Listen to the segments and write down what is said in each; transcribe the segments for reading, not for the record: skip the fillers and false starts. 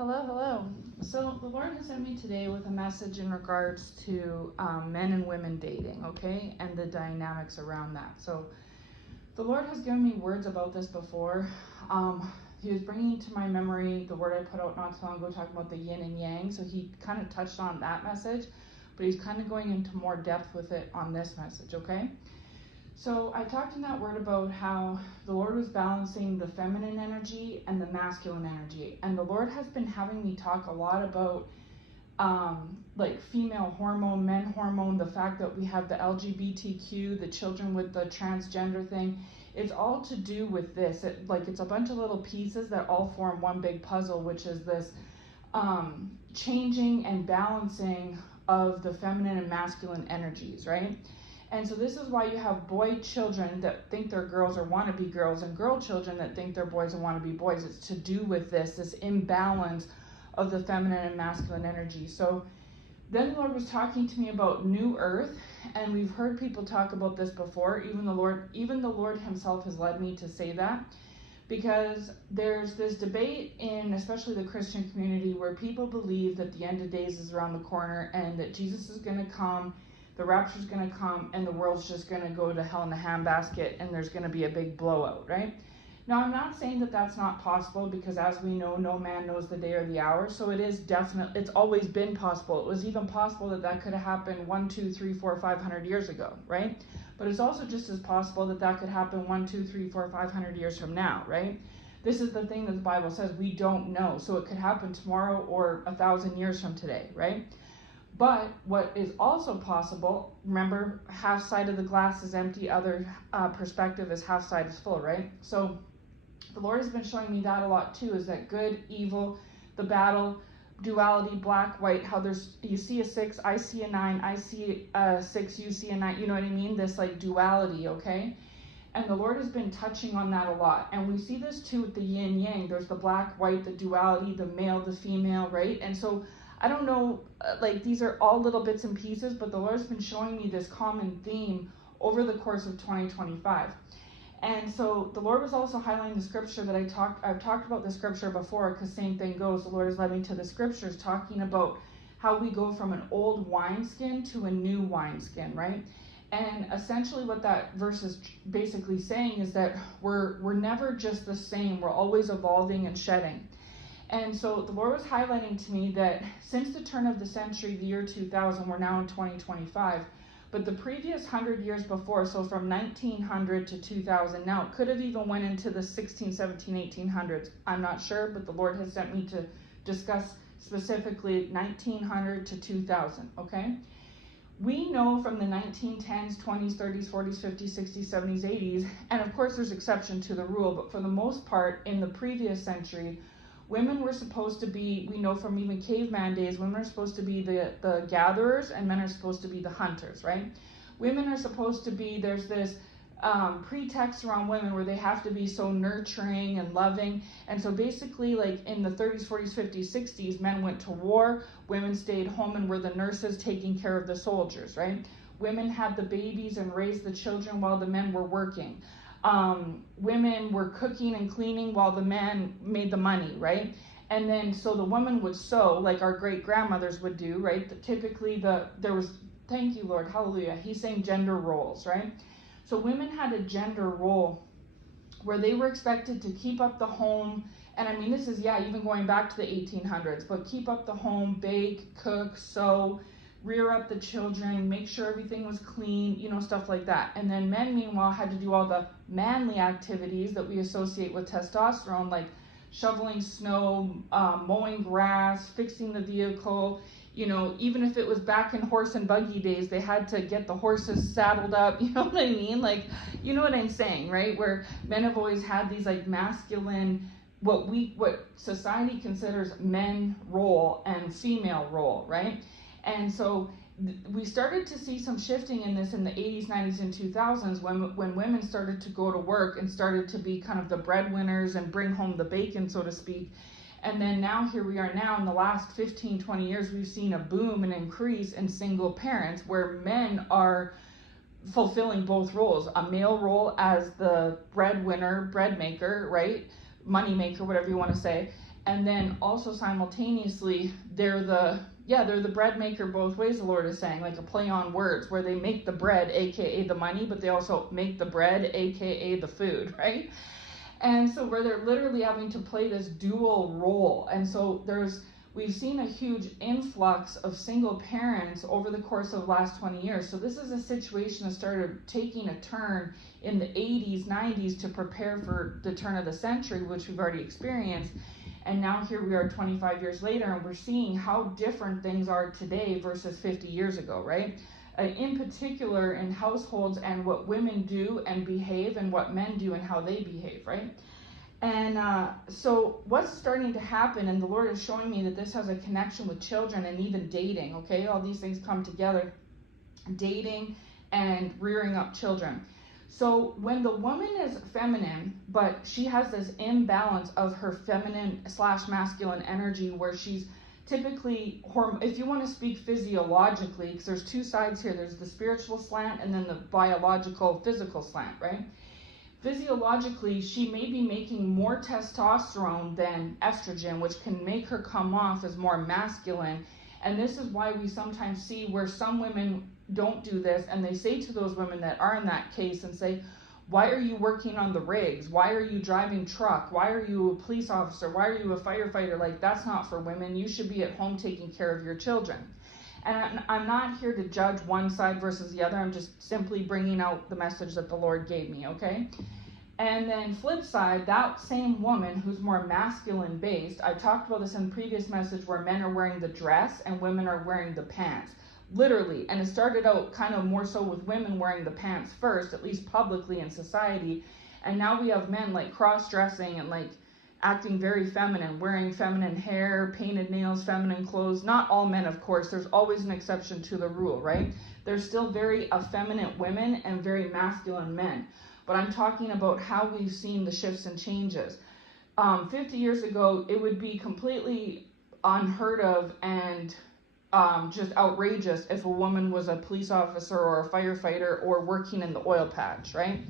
Hello, hello. So the Lord has sent me today with a message in regards to men and women dating, okay, and the dynamics around that. So the Lord has given me words about this before. He was bringing to my memory the word I put out not too long ago talking about the yin and yang. So he kind of touched on that message, but he's kind of going into more depth with it on this message, okay? So I talked in that word about how the Lord was balancing the feminine energy and the masculine energy. And the Lord has been having me talk a lot about like female hormone, men hormone, the fact that we have the LGBTQ, the children with the transgender thing. It's all to do with this. It's a bunch of little pieces that all form one big puzzle, which is this changing and balancing of the feminine and masculine energies, right? And so this is why you have boy children that think they're girls or want to be girls, and girl children that think they're boys and want to be boys. It's to do with this imbalance of the feminine and masculine energy. So then the Lord was talking to me about new earth, and we've heard people talk about this before. Even the Lord himself has led me to say that, because there's this debate in especially the Christian community where people believe that the end of days is around the corner and that Jesus is going to come, the rapture's going to come, and the world's just going to go to hell in a handbasket, and there's going to be a big blowout, right? Now, I'm not saying that that's not possible, because as we know, no man knows the day or the hour. So it is definitely, it's always been possible. It was even possible that that could have happened 1, 2, 3, 4, 500 years ago, right? But it's also just as possible that that could happen 1, 2, 3, 4, 500 years from now, right? This is the thing that the Bible says, we don't know. So it could happen tomorrow or 1,000 years from today, right? But what is also possible, remember, half side of the glass is empty, other perspective is half side is full, right? So the Lord has been showing me that a lot too, is that good, evil, the battle, duality, black, white, how you see a 6, I see a 9, I see a 6, you see a 9, you know what I mean? This like duality, okay? And the Lord has been touching on that a lot. And we see this too with the yin yang. There's the black, white, the duality, the male, the female, right? And so I don't know, these are all little bits and pieces, but the Lord's been showing me this common theme over the course of 2025. And so the Lord was also highlighting the scripture that I've talked about the scripture before, because same thing goes. The Lord has led me to the scriptures talking about how we go from an old wineskin to a new wineskin, right? And essentially what that verse is basically saying is that we're never just the same. We're always evolving and shedding. And so the Lord was highlighting to me that since the turn of the century, the year 2000, we're now in 2025, but the previous 100 years before, so from 1900 to 2000, now it could have even went into the 16, 17, 1800s. I'm not sure, but the Lord has sent me to discuss specifically 1900 to 2000, okay? We know from the 1910s, 20s, 30s, 40s, 50s, 60s, 70s, 80s, and of course there's exception to the rule, but for the most part, in the previous century, women were supposed to be, we know from even caveman days, women are supposed to be the gatherers and men are supposed to be the hunters, right? Women are supposed to be, there's this pretext around women where they have to be so nurturing and loving. And so basically, like in the 30s, 40s, 50s, 60s, men went to war, women stayed home and were the nurses taking care of the soldiers, right? Women had the babies and raised the children while the men were working. Women were cooking and cleaning while the men made the money, right? And then so the woman would sew like our great grandmothers would do, right? Typically there was, thank you Lord, hallelujah, he's saying gender roles, right? So women had a gender role where they were expected to keep up the home, and I mean this is even going back to the 1800s, but keep up the home, bake, cook, sew, rear up the children, make sure everything was clean, stuff like that. And then men, meanwhile, had to do all the manly activities that we associate with testosterone, like shoveling snow, mowing grass, fixing the vehicle. Even if it was back in horse and buggy days, they had to get the horses saddled up, you know what I mean? Like, you know what I'm saying, right? Where men have always had these like masculine, what society considers men role and female role, right? And so we started to see some shifting in this in the 80s, 90s, and 2000s when women started to go to work and started to be kind of the breadwinners and bring home the bacon, so to speak. And then now here we are now in the last 15, 20 years, we've seen a boom and increase in single parents where men are fulfilling both roles, a male role as the breadwinner, bread maker, right? Money maker, whatever you want to say. And then also simultaneously, they're the bread maker both ways, the Lord is saying, like a play on words, where they make the bread, aka the money, but they also make the bread, aka the food, right? And so where they're literally having to play this dual role. And so we've seen a huge influx of single parents over the course of the last 20 years. So this is a situation that started taking a turn in the 80s, 90s to prepare for the turn of the century, which we've already experienced. And now here we are 25 years later, and we're seeing how different things are today versus 50 years ago, right? In particular in households and what women do and behave and what men do and how they behave, right? And so what's starting to happen, and the Lord is showing me that this has a connection with children and even dating, okay? All these things come together, dating and rearing up children. So when the woman is feminine, but she has this imbalance of her feminine / masculine energy where she's typically, if you want to speak physiologically, because there's two sides here, there's the spiritual slant and then the biological physical slant, right? Physiologically, she may be making more testosterone than estrogen, which can make her come off as more masculine. And this is why we sometimes see where some women don't do this, and they say to those women that are in that case and say, why are you working on the rigs? Why are you driving truck? Why are you a police officer? Why are you a firefighter? Like, that's not for women. You should be at home taking care of your children. And I'm not here to judge one side versus the other. I'm just simply bringing out the message that the Lord gave me, okay? And then flip side, that same woman who's more masculine based, I talked about this in the previous message where men are wearing the dress and women are wearing the pants. Literally, and it started out kind of more so with women wearing the pants first, at least publicly in society, and now we have men like cross-dressing and like acting very feminine, wearing feminine hair, painted nails, feminine clothes. Not all men, of course, there's always an exception to the rule, right? There's still very effeminate women and very masculine men, but I'm talking about how we've seen the shifts and changes. 50 years ago, it would be completely unheard of and just outrageous if a woman was a police officer or a firefighter or working in the oil patch, right?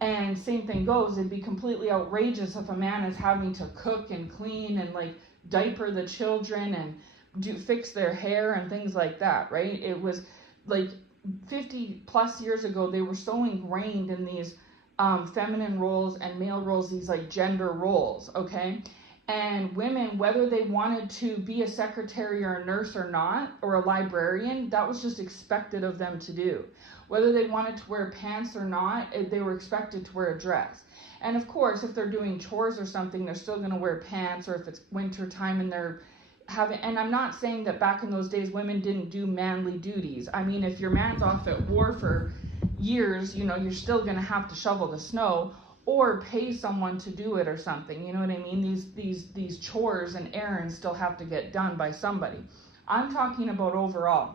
And same thing goes, it'd be completely outrageous if a man is having to cook and clean and like diaper the children and fix their hair and things like that, right? It was like 50 plus years ago, they were so ingrained in these feminine roles and male roles, these like gender roles, okay? And women, whether they wanted to be a secretary or a nurse or not, or a librarian, that was just expected of them to do. Whether they wanted to wear pants or not, they were expected to wear a dress. And of course, if they're doing chores or something, they're still going to wear pants, or if it's winter time and they're having, and I'm not saying that back in those days women didn't do manly duties. I mean, if your man's off at war for years, you know, you're still going to have to shovel the snow or pay someone to do it or something. You know what I mean? These chores and errands still have to get done by somebody. I'm talking about overall.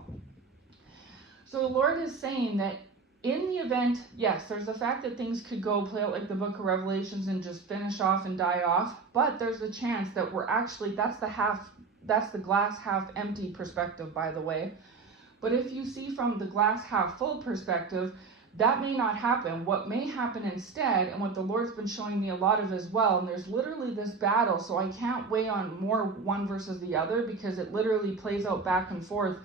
So the Lord is saying that in the event, yes, there's the fact that things could go play out like the book of Revelations and just finish off and die off, but there's a chance that we're actually, that's the glass half empty perspective, by the way. But if you see from the glass half full perspective, that may not happen. What may happen instead, and what the Lord's been showing me a lot of as well, and there's literally this battle, so I can't weigh on more one versus the other because it literally plays out back and forth,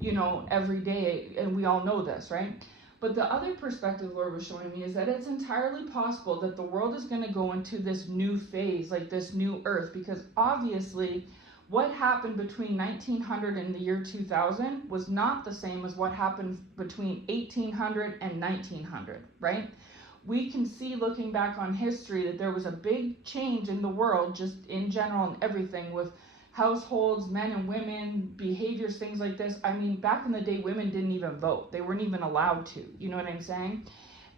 you know, every day, and we all know this, right? But the other perspective the Lord was showing me is that it's entirely possible that the world is going to go into this new phase, like this new earth, because obviously what happened between 1900 and the year 2000 was not the same as what happened between 1800 and 1900, right? We can see, looking back on history, that there was a big change in the world, just in general and everything, with households, men and women, behaviors, things like this. I mean, back in the day, women didn't even vote. They weren't even allowed to, you know what I'm saying?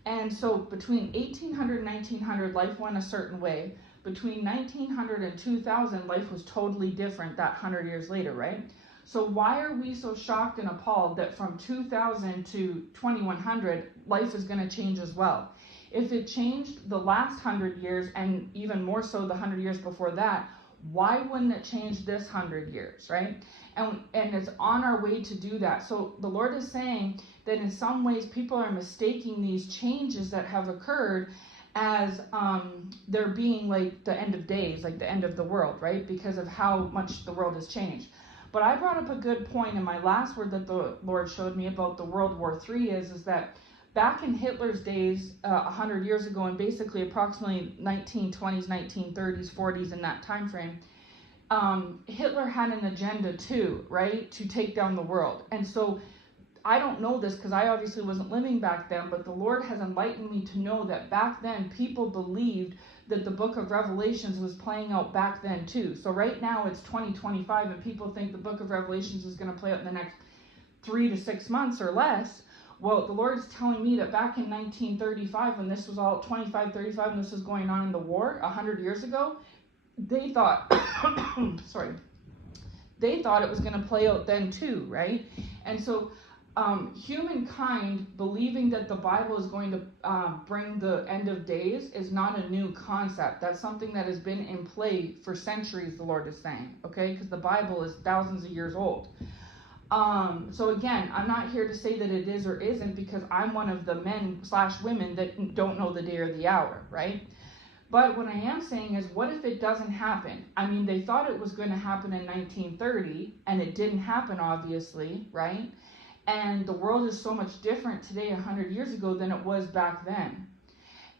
And so between 1800 and 1900, life went a certain way. Between 1900 and 2000, life was totally different that 100 years later, right? So why are we so shocked and appalled that from 2000 to 2100, life is going to change as well? If it changed the last 100 years, and even more so the 100 years before that, why wouldn't it change this 100 years, right? And it's on our way to do that. So the Lord is saying that in some ways people are mistaking these changes that have occurred as there being like the end of days, like the end of the world, right? Because of how much the world has changed. But I brought up a good point in my last word that the Lord showed me about the World War III is that back in Hitler's days, 100 years ago, and basically approximately 1920s, 1930s, 40s, in that time frame, Hitler had an agenda too, right, to take down the world. And so I don't know this because I obviously wasn't living back then, but the Lord has enlightened me to know that back then people believed that the book of Revelations was playing out back then too. So right now it's 2025 and people think the book of Revelations is going to play out in the next 3 to 6 months or less. Well, the Lord is telling me that back in 1935, when this was all 25, 35, and this was going on in the war 100 years ago, they thought, they thought it was going to play out then too, right? And so humankind believing that the Bible is going to bring the end of days is not a new concept. That's something that has been in play for centuries, the Lord is saying, okay? Because the Bible is thousands of years old. So again, I'm not here to say that it is or isn't because I'm one of the men/women that don't know the day or the hour, right? But what I am saying is, what if it doesn't happen? I mean, they thought it was going to happen in 1930, and it didn't happen, obviously, right? And the world is so much different today, 100 years ago, than it was back then.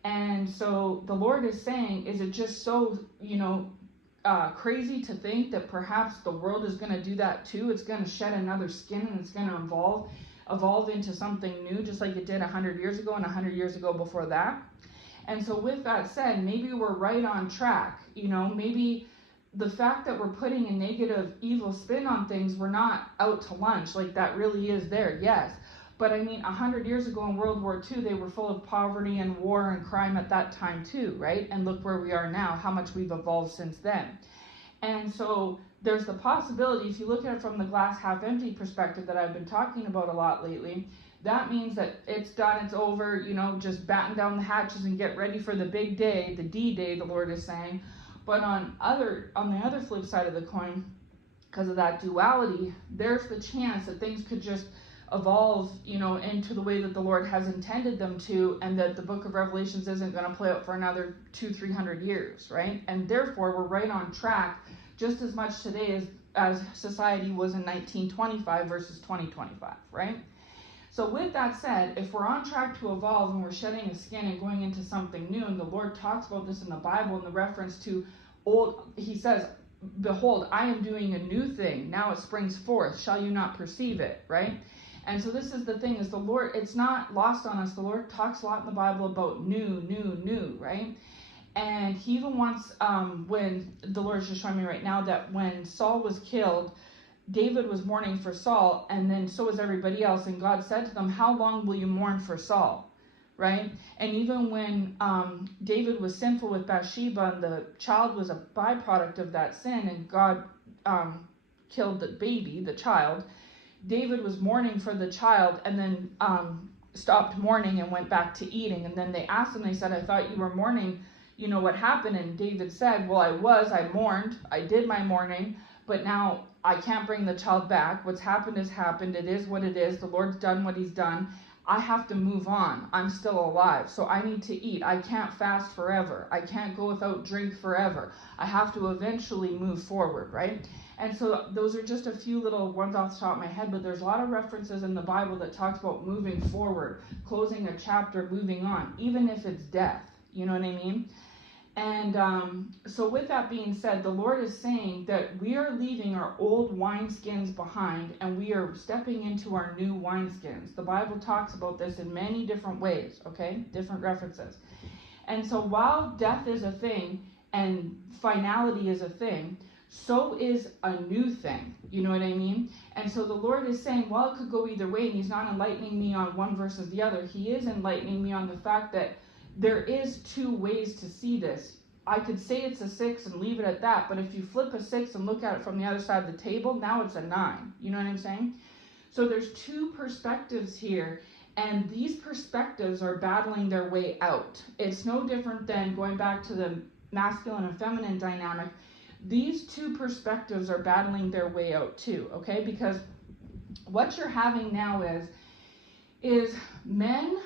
And so the Lord is saying, is it just so, crazy to think that perhaps the world is going to do that too? It's going to shed another skin and it's going to evolve into something new, just like it did 100 years ago and 100 years ago before that. And so with that said, maybe we're right on track. Maybe the fact that we're putting a negative, evil spin on things, we're not out to lunch. Like, that really is there, yes. But I mean, 100 years ago in World War II, they were full of poverty and war and crime at that time too, right? And look where we are now, how much we've evolved since then. And so there's the possibility, if you look at it from the glass half empty perspective that I've been talking about a lot lately, that means that it's done, it's over, just batten down the hatches and get ready for the big day, the D-Day, the Lord is saying. But on the other flip side of the coin, because of that duality, there's the chance that things could just evolve, into the way that the Lord has intended them to, and that the book of Revelations isn't going to play out for another 200-300 years, right? And therefore, we're right on track just as much today as society was in 1925 versus 2025, right? So with that said, if we're on track to evolve and we're shedding a skin and going into something new, and the Lord talks about this in the Bible in the reference to he says, behold, I am doing a new thing. Now it springs forth. Shall you not perceive it, right? And so this is the thing, is the Lord, it's not lost on us. The Lord talks a lot in the Bible about new, right? And he even wants, when the Lord is just showing me right now that when Saul was killed, David was mourning for Saul, and then so was everybody else. And God said to them, how long will you mourn for Saul? Right? And even when David was sinful with Bathsheba, and the child was a byproduct of that sin, and God killed the baby, the child, David was mourning for the child, and then stopped mourning and went back to eating. And then they asked him, they said, I thought you were mourning, what happened? And David said, well, I mourned, I did my mourning, but now I can't bring the child back. What's happened has happened. It is what it is. The Lord's done what he's done. I have to move on. I'm still alive, so I need to eat. I can't fast forever. I can't go without drink forever. I have to eventually move forward, right? And so those are just a few little ones off the top of my head, but there's a lot of references in the Bible that talks about moving forward, closing a chapter, moving on, even if it's death. You know what I mean? And so with that being said, the Lord is saying that we are leaving our old wineskins behind and we are stepping into our new wineskins. The Bible talks about this in many different ways, okay? Different references. And so while death is a thing and finality is a thing, so is a new thing. You know what I mean? And so the Lord is saying, well, it could go either way, and he's not enlightening me on one versus the other. He is enlightening me on the fact that there is two ways to see this. I could say it's a 6 and leave it at that, but if you flip a 6 and look at it from the other side of the table, now it's a 9. You know what I'm saying? So there's two perspectives here, and these perspectives are battling their way out. It's no different than going back to the masculine and feminine dynamic. These two perspectives are battling their way out too, okay? Because what you're having now is men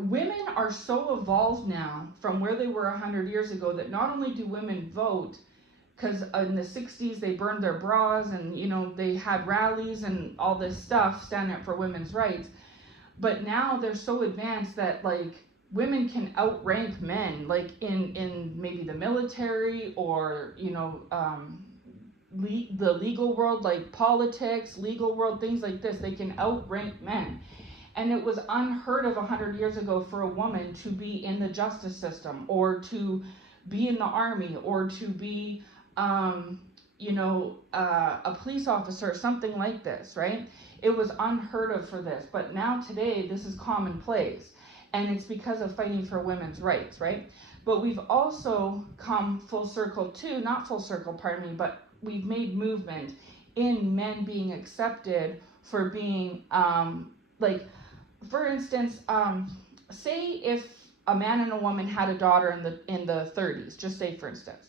women are so evolved now from where they were 100 years ago that not only do women vote, because in the 60s they burned their bras and they had rallies and all this stuff standing up for women's rights, but now they're so advanced that like women can outrank men, like in maybe the military or the legal world, like politics, legal world, things like this. They can outrank men. And it was unheard of 100 years ago for a woman to be in the justice system or to be in the army or to be a police officer, something like this, right? It was unheard of for this, but now today this is commonplace, and it's because of fighting for women's rights, right? But we've also come full circle too, not full circle, pardon me, but we've made movement in men being accepted for being for instance, say if a man and a woman had a daughter in the 30s, just say for instance,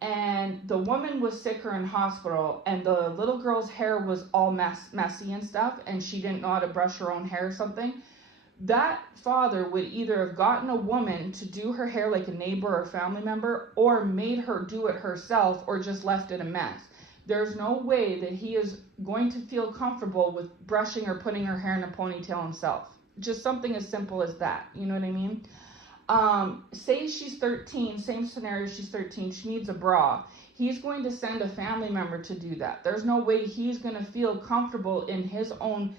and the woman was sick or in hospital, and the little girl's hair was all messy and stuff, and she didn't know how to brush her own hair or something, that father would either have gotten a woman to do her hair like a neighbor or family member, or made her do it herself, or just left it a mess. There's no way that he is going to feel comfortable with brushing or putting her hair in a ponytail himself. Just something as simple as that. You know what I mean? Say she's 13, same scenario, she's 13, she needs a bra. He's going to send a family member to do that. There's no way he's going to feel comfortable in his own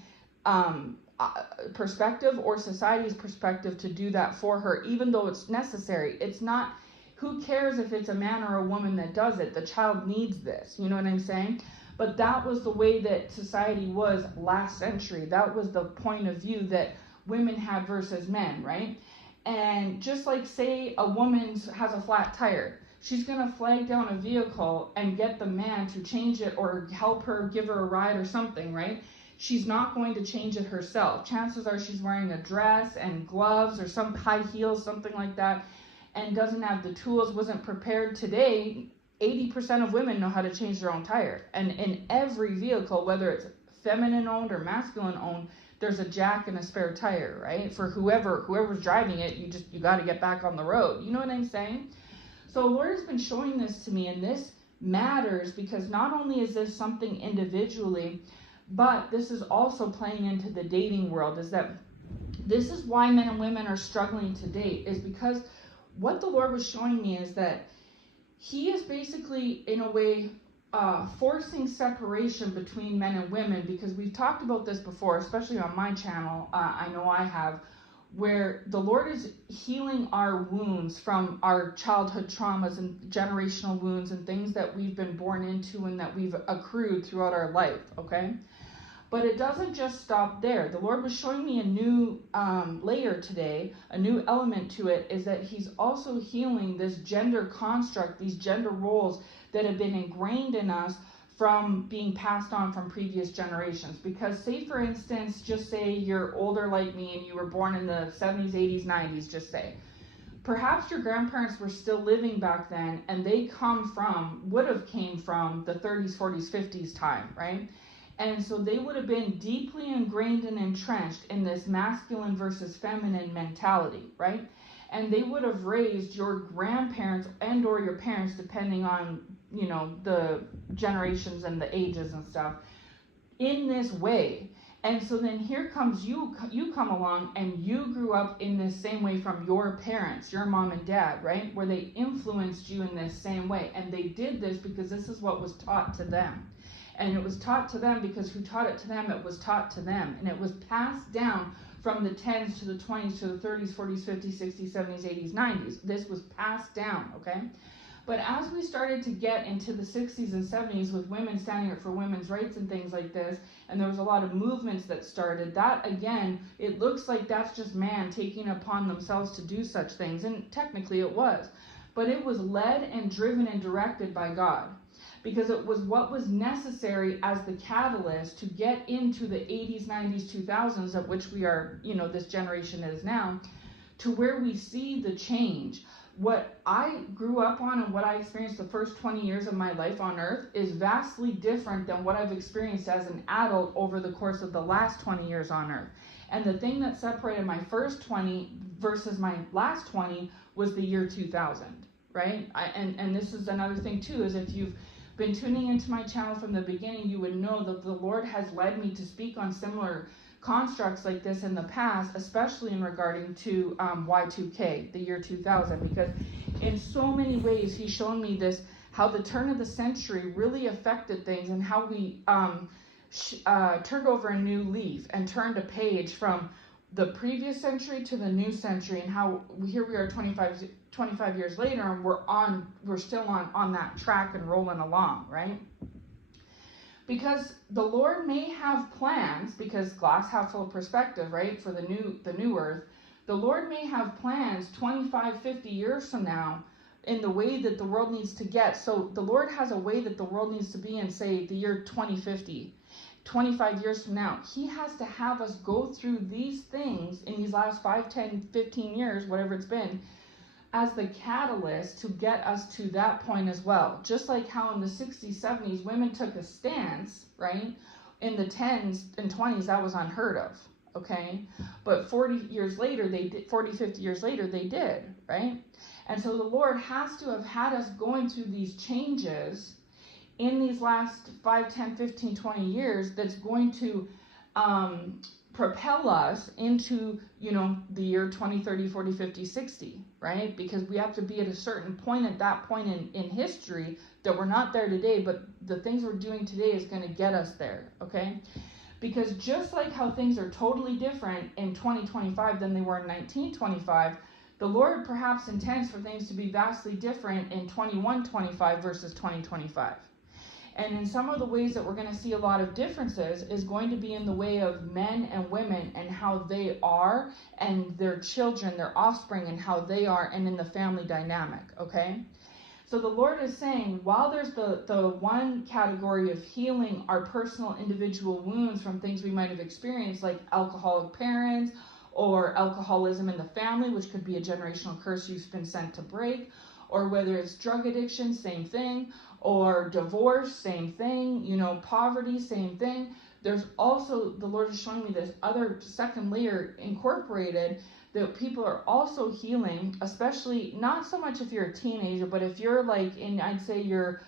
perspective or society's perspective to do that for her, even though it's necessary. It's not, who cares if it's a man or a woman that does it? The child needs this, you know what I'm saying? But that was the way that society was last century. That was the point of view that women had versus men, right? And just like say a woman has a flat tire, she's going to flag down a vehicle and get the man to change it or help her, give her a ride or something, right? She's not going to change it herself. Chances are she's wearing a dress and gloves or some high heels, something like that, and doesn't have the tools, wasn't prepared. Today, 80% of women know how to change their own tire. And in every vehicle, whether it's feminine owned or masculine owned, there's a jack and a spare tire, right? For whoever's driving it, you got to get back on the road. You know what I'm saying? So the Lord has been showing this to me, and this matters because not only is this something individually, but this is also playing into the dating world. Is that this is why men and women are struggling to date, is because what the Lord was showing me is that he is basically, in a way, forcing separation between men and women, because we've talked about this before, especially on my channel. I know I have, where the Lord is healing our wounds from our childhood traumas and generational wounds and things that we've been born into and that we've accrued throughout our life, okay? But it doesn't just stop there. The Lord was showing me a new layer today, a new element to it, is that he's also healing this gender construct, these gender roles that have been ingrained in us from being passed on from previous generations. Because say, for instance, just say you're older like me and you were born in the 70s, 80s, 90s, just say. Perhaps your grandparents were still living back then and they would have came from the 30s, 40s, 50s time, right? And so they would have been deeply ingrained and entrenched in this masculine versus feminine mentality, right? And they would have raised your grandparents and or your parents, depending on, the generations and the ages and stuff, in this way. And so then here comes you come along and you grew up in this same way from your parents, your mom and dad, right? Where they influenced you in this same way. And they did this because this is what was taught to them. And it was taught to them because who taught it to them, it was taught to them. And it was passed down from the 10s to the 20s to the 30s, 40s, 50s, 60s, 70s, 80s, 90s. This was passed down, okay? But as we started to get into the 60s and 70s with women standing up for women's rights and things like this, and there was a lot of movements that started, that again, it looks like that's just man taking upon themselves to do such things. And technically it was. But it was led and driven and directed by God, because it was what was necessary as the catalyst to get into the 80s, 90s, 2000s, of which we are, this generation is now, to where we see the change. What I grew up on and what I experienced the first 20 years of my life on earth is vastly different than what I've experienced as an adult over the course of the last 20 years on earth. And the thing that separated my first 20 versus my last 20 was the year 2000, right? And this is another thing too, is if you've been tuning into my channel from the beginning, you would know that the Lord has led me to speak on similar constructs like this in the past, especially in regarding to Y2K, the year 2000, because in so many ways he's shown me this, how the turn of the century really affected things, and how we turned over a new leaf and turned a page from the previous century to the new century, and how here we are 25 years later, and we're still on that track and rolling along, right? Because the Lord may have plans, because glass half full perspective, right, for the new earth. The Lord may have plans 25, 50 years from now in the way that the world needs to get. So the Lord has a way that the world needs to be in, say, the year 2050. 25 years from now, he has to have us go through these things in these last 5, 10, 15 years, whatever it's been, as the catalyst to get us to that point as well. Just like how in the 60s, 70s, women took a stance, right? In the 10s and 20s, that was unheard of, okay? But 40 years later, 50 years later, they did, right? And so the Lord has to have had us going through these changes in these last 5, 10, 15, 20 years that's going to propel us into, the year 20, 30, 40, 50, 60, right? Because we have to be at a certain point at that point in history that we're not there today, but the things we're doing today is going to get us there, okay? Because just like how things are totally different in 2025 than they were in 1925, the Lord perhaps intends for things to be vastly different in 2125 versus 2025. And in some of the ways that we're going to see a lot of differences is going to be in the way of men and women and how they are, and their children, their offspring, and how they are, and in the family dynamic, okay? So the Lord is saying, while there's the one category of healing our personal individual wounds from things we might have experienced, like alcoholic parents or alcoholism in the family, which could be a generational curse you've been sent to break, or whether it's drug addiction, same thing, or divorce, same thing, poverty, same thing. There's also, the Lord is showing me this other second layer incorporated, that people are also healing, especially not so much if you're a teenager, but if you're like in, I'd say your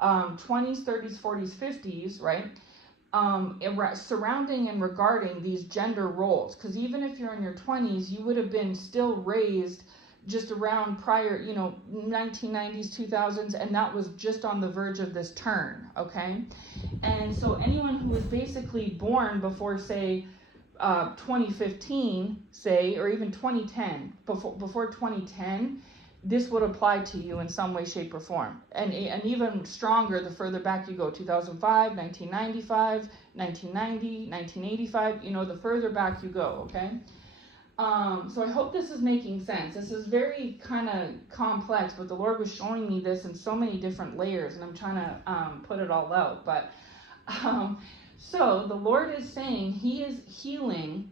20s, 30s, 40s, 50s, right? Surrounding and regarding these gender roles. Because even if you're in your 20s, you would have been still raised just around prior, 1990s, 2000s, and that was just on the verge of this turn, okay? And so anyone who was basically born before, say, 2015, say, or even 2010, before 2010, this would apply to you in some way, shape, or form. And even stronger the further back you go, 2005, 1995, 1990, 1985, the further back you go, okay? So I hope this is making sense. This is very kind of complex, but the Lord was showing me this in so many different layers, and I'm trying to put it all out. But so the Lord is saying he is healing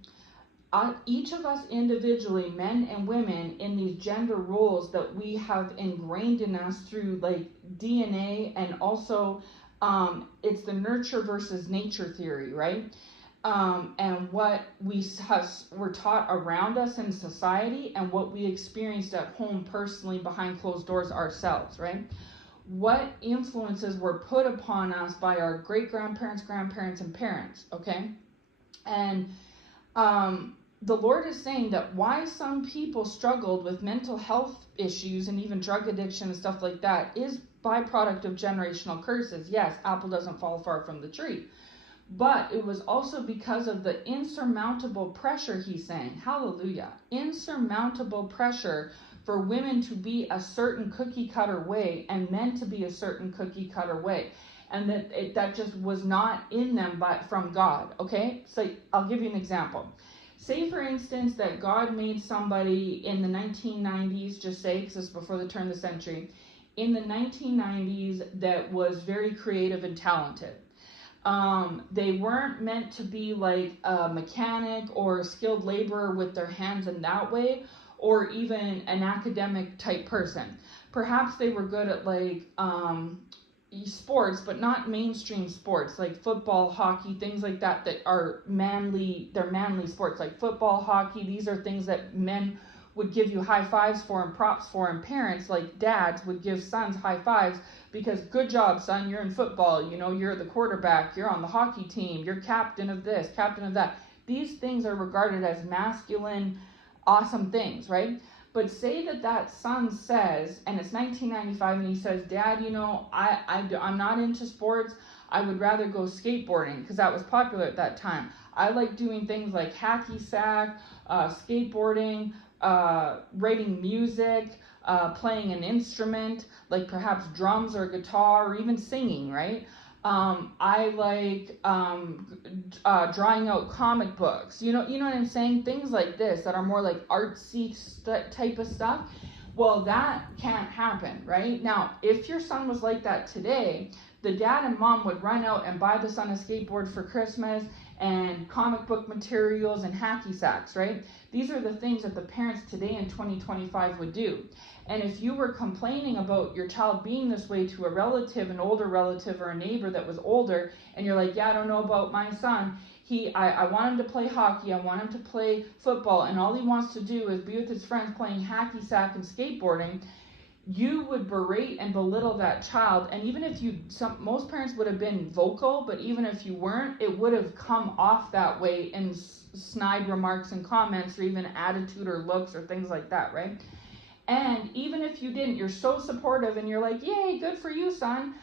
each of us individually, men and women, in these gender roles that we have ingrained in us through like DNA, and also it's the nurture versus nature theory, right? And what we're taught around us in society, and what we experienced at home personally behind closed doors ourselves, right? What influences were put upon us by our great-grandparents, grandparents, and parents, okay? And the Lord is saying that why some people struggled with mental health issues and even drug addiction and stuff like that is byproduct of generational curses. Yes, apple doesn't fall far from the tree. But it was also because of the insurmountable pressure, he's saying, hallelujah, insurmountable pressure for women to be a certain cookie cutter way and men to be a certain cookie cutter way. And that just was not in them but from God, okay? So I'll give you an example. Say, for instance, that God made somebody in the 1990s, just say, because it's before the turn of the century, in the 1990s that was very creative and talented. They weren't meant to be like a mechanic or a skilled laborer with their hands in that way, or even an academic type person. Perhaps they were good at like sports, but not mainstream sports like football, hockey, things like that are manly. They're manly sports like football, hockey. These are things that men would give you high fives for and props for, and parents like dads would give sons high fives because good job, son, you're in football, you're the quarterback, you're on the hockey team, you're captain of this, captain of that. These things are regarded as masculine, awesome things, right? But say that son says, and it's 1995, and he says, Dad, I'm not into sports. I would rather go skateboarding because that was popular at that time. I like doing things like hacky sack, skateboarding, writing music, playing an instrument, like perhaps drums or guitar, or even singing, right? I like drawing out comic books. You know what I'm saying? Things like this that are more like artsy type of stuff. Well, that can't happen, right? Now, if your son was like that today, the dad and mom would run out and buy the son a skateboard for Christmas and comic book materials and hacky sacks, right? These are the things that the parents today in 2025 would do. And if you were complaining about your child being this way to a relative, an older relative or a neighbor that was older, and you're like, yeah, I don't know about my son. I want him to play hockey, I want him to play football, and all he wants to do is be with his friends playing hacky sack and skateboarding, you would berate and belittle that child. And even if most parents would have been vocal, but even if you weren't, it would have come off that way in snide remarks and comments, or even attitude or looks or things like that, right? And even if you didn't, you're so supportive and you're like, yay, good for you, son.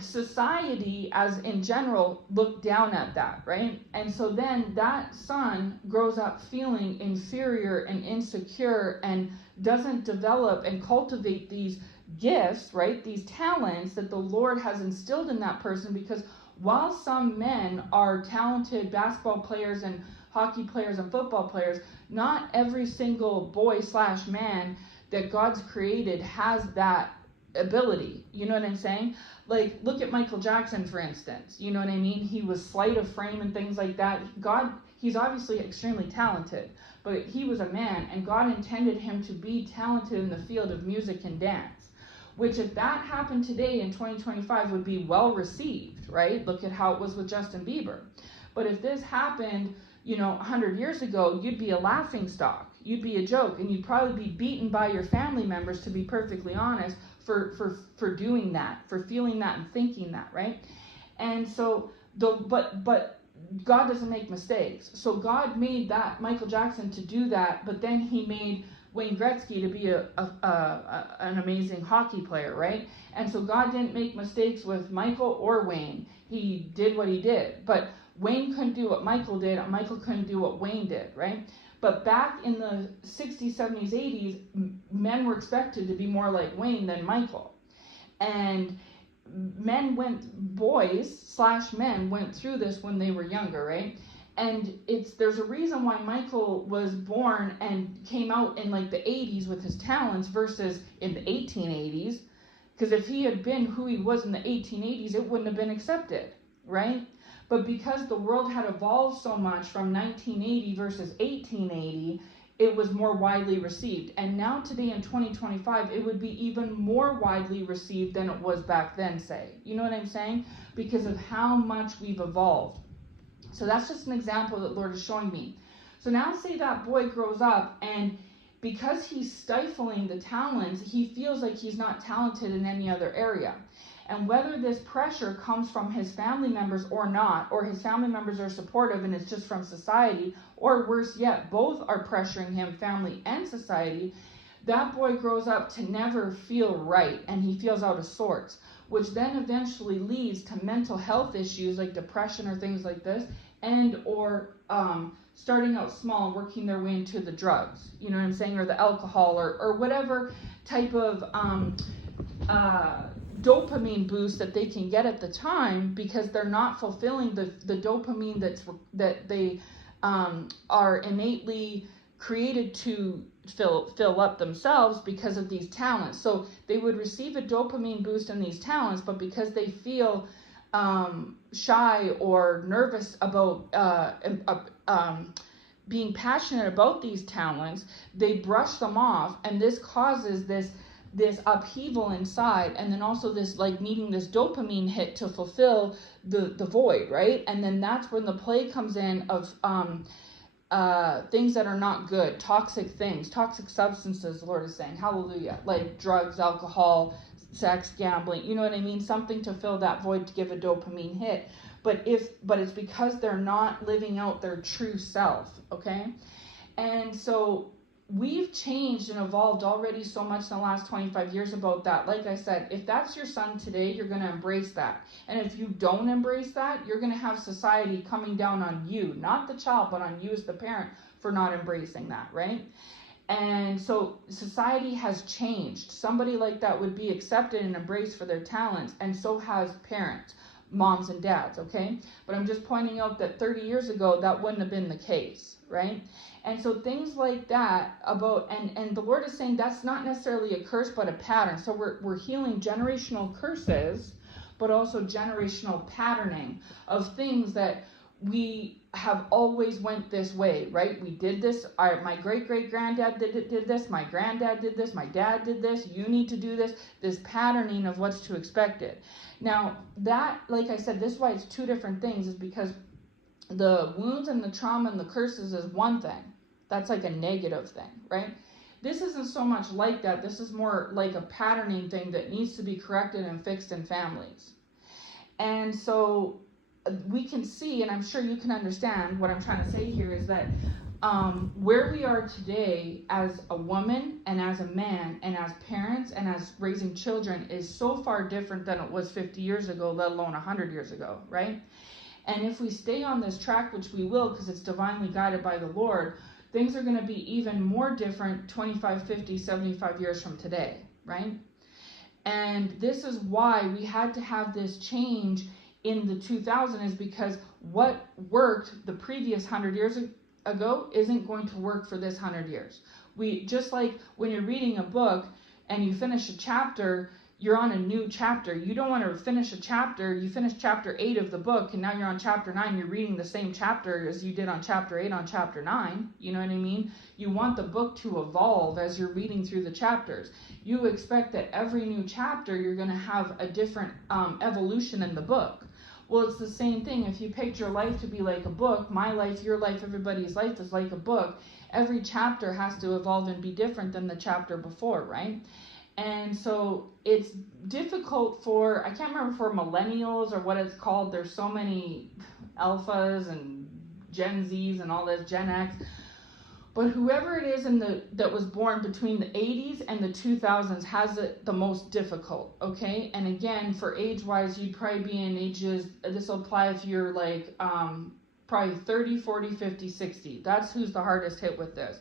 Society, as in general, looked down at that, right? And so then that son grows up feeling inferior and insecure and doesn't develop and cultivate these gifts, right? These talents that the Lord has instilled in that person. Because while some men are talented basketball players and hockey players and football players, not every single boy/man that God's created has that ability. You know what I'm saying? Like, look at Michael Jackson, for instance. You know what I mean? He was slight of frame and things like that. He's obviously extremely talented, but he was a man, and God intended him to be talented in the field of music and dance, which, if that happened today in 2025, would be well received, right? Look at how it was with Justin Bieber. But if this happened, 100 years ago, you'd be a laughing stock. You'd be a joke, and you'd probably be beaten by your family members, to be perfectly honest, for doing that, for feeling that and thinking that, right? And so, but God doesn't make mistakes. So God made that Michael Jackson to do that, but then he made Wayne Gretzky to be an amazing hockey player, right? And so God didn't make mistakes with Michael or Wayne. He did what he did. But Wayne couldn't do what Michael did, and Michael couldn't do what Wayne did, right? But back in the 60s, 70s, 80s, men were expected to be more like Wayne than Michael. And boys/men went through this when they were younger, right? And there's a reason why Michael was born and came out in like the 80s with his talents versus in the 1880s. Because if he had been who he was in the 1880s, it wouldn't have been accepted, right? But because the world had evolved so much from 1980 versus 1880, it was more widely received. And now today in 2025, it would be even more widely received than it was back then, say. You know what I'm saying? Because of how much we've evolved. So that's just an example that the Lord is showing me. So now say that boy grows up, and because he's stifling the talents, he feels like he's not talented in any other area. And whether this pressure comes from his family members or not, or his family members are supportive and it's just from society, or worse yet, both are pressuring him, family and society, that boy grows up to never feel right, and he feels out of sorts, which then eventually leads to mental health issues like depression or things like this, and or starting out small, working their way into the drugs, you know what I'm saying, or the alcohol, or whatever type of dopamine boost that they can get at the time, because they're not fulfilling the dopamine that they are innately created to fill up themselves because of these talents. So they would receive a dopamine boost in these talents, but because they feel shy or nervous about being passionate about these talents, they brush them off, and this causes this this upheaval inside, and then also this like needing this dopamine hit to fulfill the void, right? And then that's when the play comes in of things that are not good, toxic things, toxic substances, the Lord is saying, hallelujah, like drugs, alcohol, sex, gambling, you know what I mean? Something to fill that void, to give a dopamine hit. But it's because they're not living out their true self, okay? And so we've changed and evolved already so much in the last 25 years about that. Like I said, if that's your son today, you're going to embrace that. And if you don't embrace that, you're going to have society coming down on you, not the child, but on you as the parent for not embracing that, right? And so society has changed. Somebody like that would be accepted and embraced for their talents, and so has parents, moms and dads, okay? But I'm just pointing out that 30 years ago, that wouldn't have been the case, right? And so things like that about, and the Lord is saying that's not necessarily a curse, but a pattern. So we're healing generational curses, but also generational patterning of things that we have always went this way, right? We did this. My great-great-granddad did this. My granddad did this. My dad did this. You need to do this. This patterning of what's to expected. Now, that, like I said, this is why it's two different things, is because the wounds and the trauma and the curses is one thing. That's like a negative thing, right? This isn't so much like that. This is more like a patterning thing that needs to be corrected and fixed in families. And so we can see, and I'm sure you can understand what I'm trying to say here, is that where we are today as a woman and as a man and as parents and as raising children is so far different than it was 50 years ago, let alone 100 years ago, right? And if we stay on this track, which we will because it's divinely guided by the Lord, things are going to be even more different 25, 50, 75 years from today, right? And this is why we had to have this change in the 2000s, is because what worked the previous 100 years ago isn't going to work for this 100 years. We just like when you're reading a book and you finish a chapter, you're on a new chapter. You don't want to finish a chapter. You finish chapter 8 of the book and now you're on chapter 9. You're reading the same chapter as you did on chapter 8 on chapter 9. You know what I mean? You want the book to evolve as you're reading through the chapters. You expect that every new chapter you're going to have a different evolution in the book. Well, it's the same thing. If you picked your life to be like a book, my life, your life, everybody's life is like a book. Every chapter has to evolve and be different than the chapter before, right? And so it's difficult for, I can't remember for millennials or what it's called. There's so many alphas and Gen Zs and all this, Gen X. But whoever it is that was born between the 80s and the 2000s has it the most difficult, okay? And again, for age-wise, you'd probably be in ages, this will apply if you're like probably 30, 40, 50, 60. That's who's the hardest hit with this.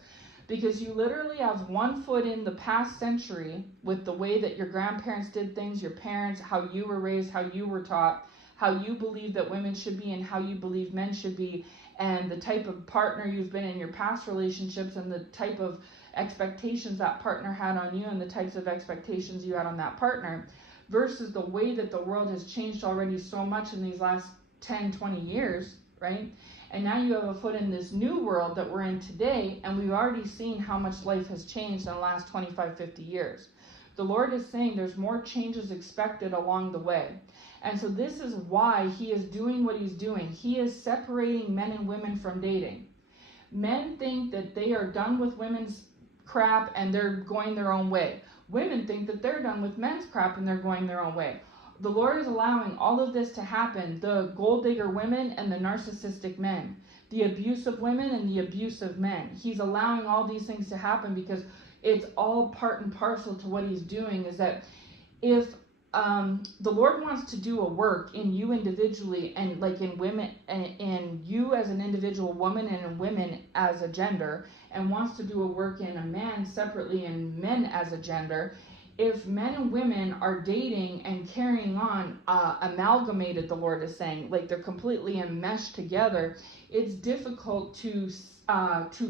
Because you literally have one foot in the past century with the way that your grandparents did things, your parents, how you were raised, how you were taught, how you believe that women should be and how you believe men should be, and the type of partner you've been in your past relationships and the type of expectations that partner had on you and the types of expectations you had on that partner, versus the way that the world has changed already so much in these last 10, 20 years, right? And now you have a foot in this new world that we're in today, and we've already seen how much life has changed in the last 25, 50 years. The Lord is saying there's more changes expected along the way. And so this is why he is doing what he's doing. He is separating men and women from dating. Men think that they are done with women's crap and they're going their own way. Women think that they're done with men's crap and they're going their own way. The Lord is allowing all of this to happen. The gold digger women and the narcissistic men. The abusive women and the abusive men. He's allowing all these things to happen because it's all part and parcel to what he's doing, is that if the Lord wants to do a work in you individually and like in women and in you as an individual woman and in women as a gender, and wants to do a work in a man separately and men as a gender, if men and women are dating and carrying on amalgamated, the Lord is saying, like they're completely enmeshed together, it's difficult to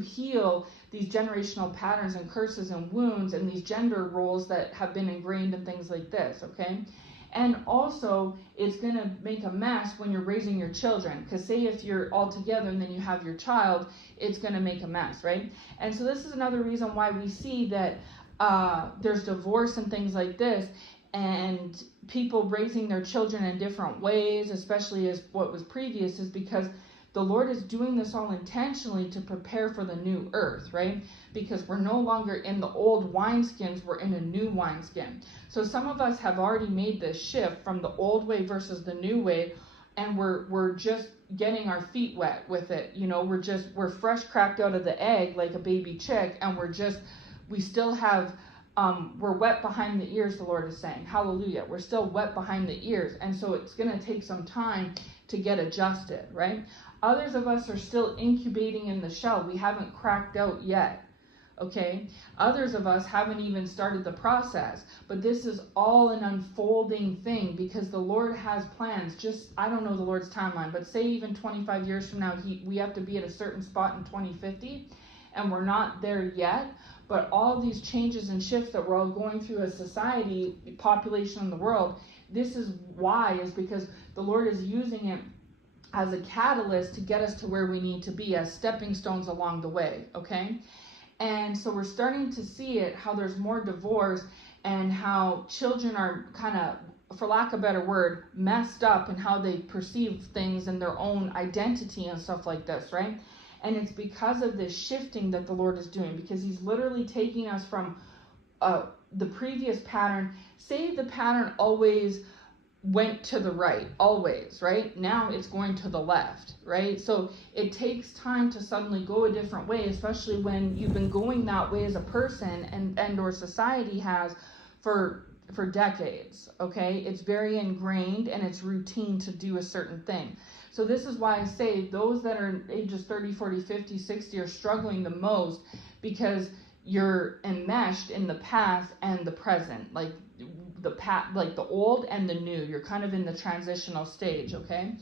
heal these generational patterns and curses and wounds and these gender roles that have been ingrained in things like this, okay? And also, it's going to make a mess when you're raising your children, because say if you're all together and then you have your child, it's going to make a mess, right? And so this is another reason why we see that there's divorce and things like this, and people raising their children in different ways, especially as what was previous, is because the Lord is doing this all intentionally to prepare for the new earth, right? Because we're no longer in the old wineskins, we're in a new wineskin. So some of us have already made this shift from the old way versus the new way, and we're just getting our feet wet with it. You know, we're fresh cracked out of the egg like a baby chick, and we still have we're wet behind the ears, the Lord is saying. Hallelujah. We're still wet behind the ears. And so it's going to take some time to get adjusted, right? Others of us are still incubating in the shell. We haven't cracked out yet, okay? Others of us haven't even started the process. But this is all an unfolding thing because the Lord has plans. Just, I don't know the Lord's timeline, but say even 25 years from now, we have to be at a certain spot in 2050, and we're not there yet. But all these changes and shifts that we're all going through as society, population in the world, this is why, is because the Lord is using it as a catalyst to get us to where we need to be as stepping stones along the way, okay? And so we're starting to see it, how there's more divorce and how children are kind of, for lack of a better word, messed up in how they perceive things and their own identity and stuff like this, right? And it's because of this shifting that the Lord is doing, because he's literally taking us from the previous pattern. Say the pattern always went to the right, always, right? Now it's going to the left, right? So it takes time to suddenly go a different way, especially when you've been going that way as a person and or society has for decades, okay? It's very ingrained and it's routine to do a certain thing. So this is why I say those that are ages 30, 40, 50, 60 are struggling the most, because you're enmeshed in the past and the present, like the old and the new. You're kind of in the transitional stage, okay?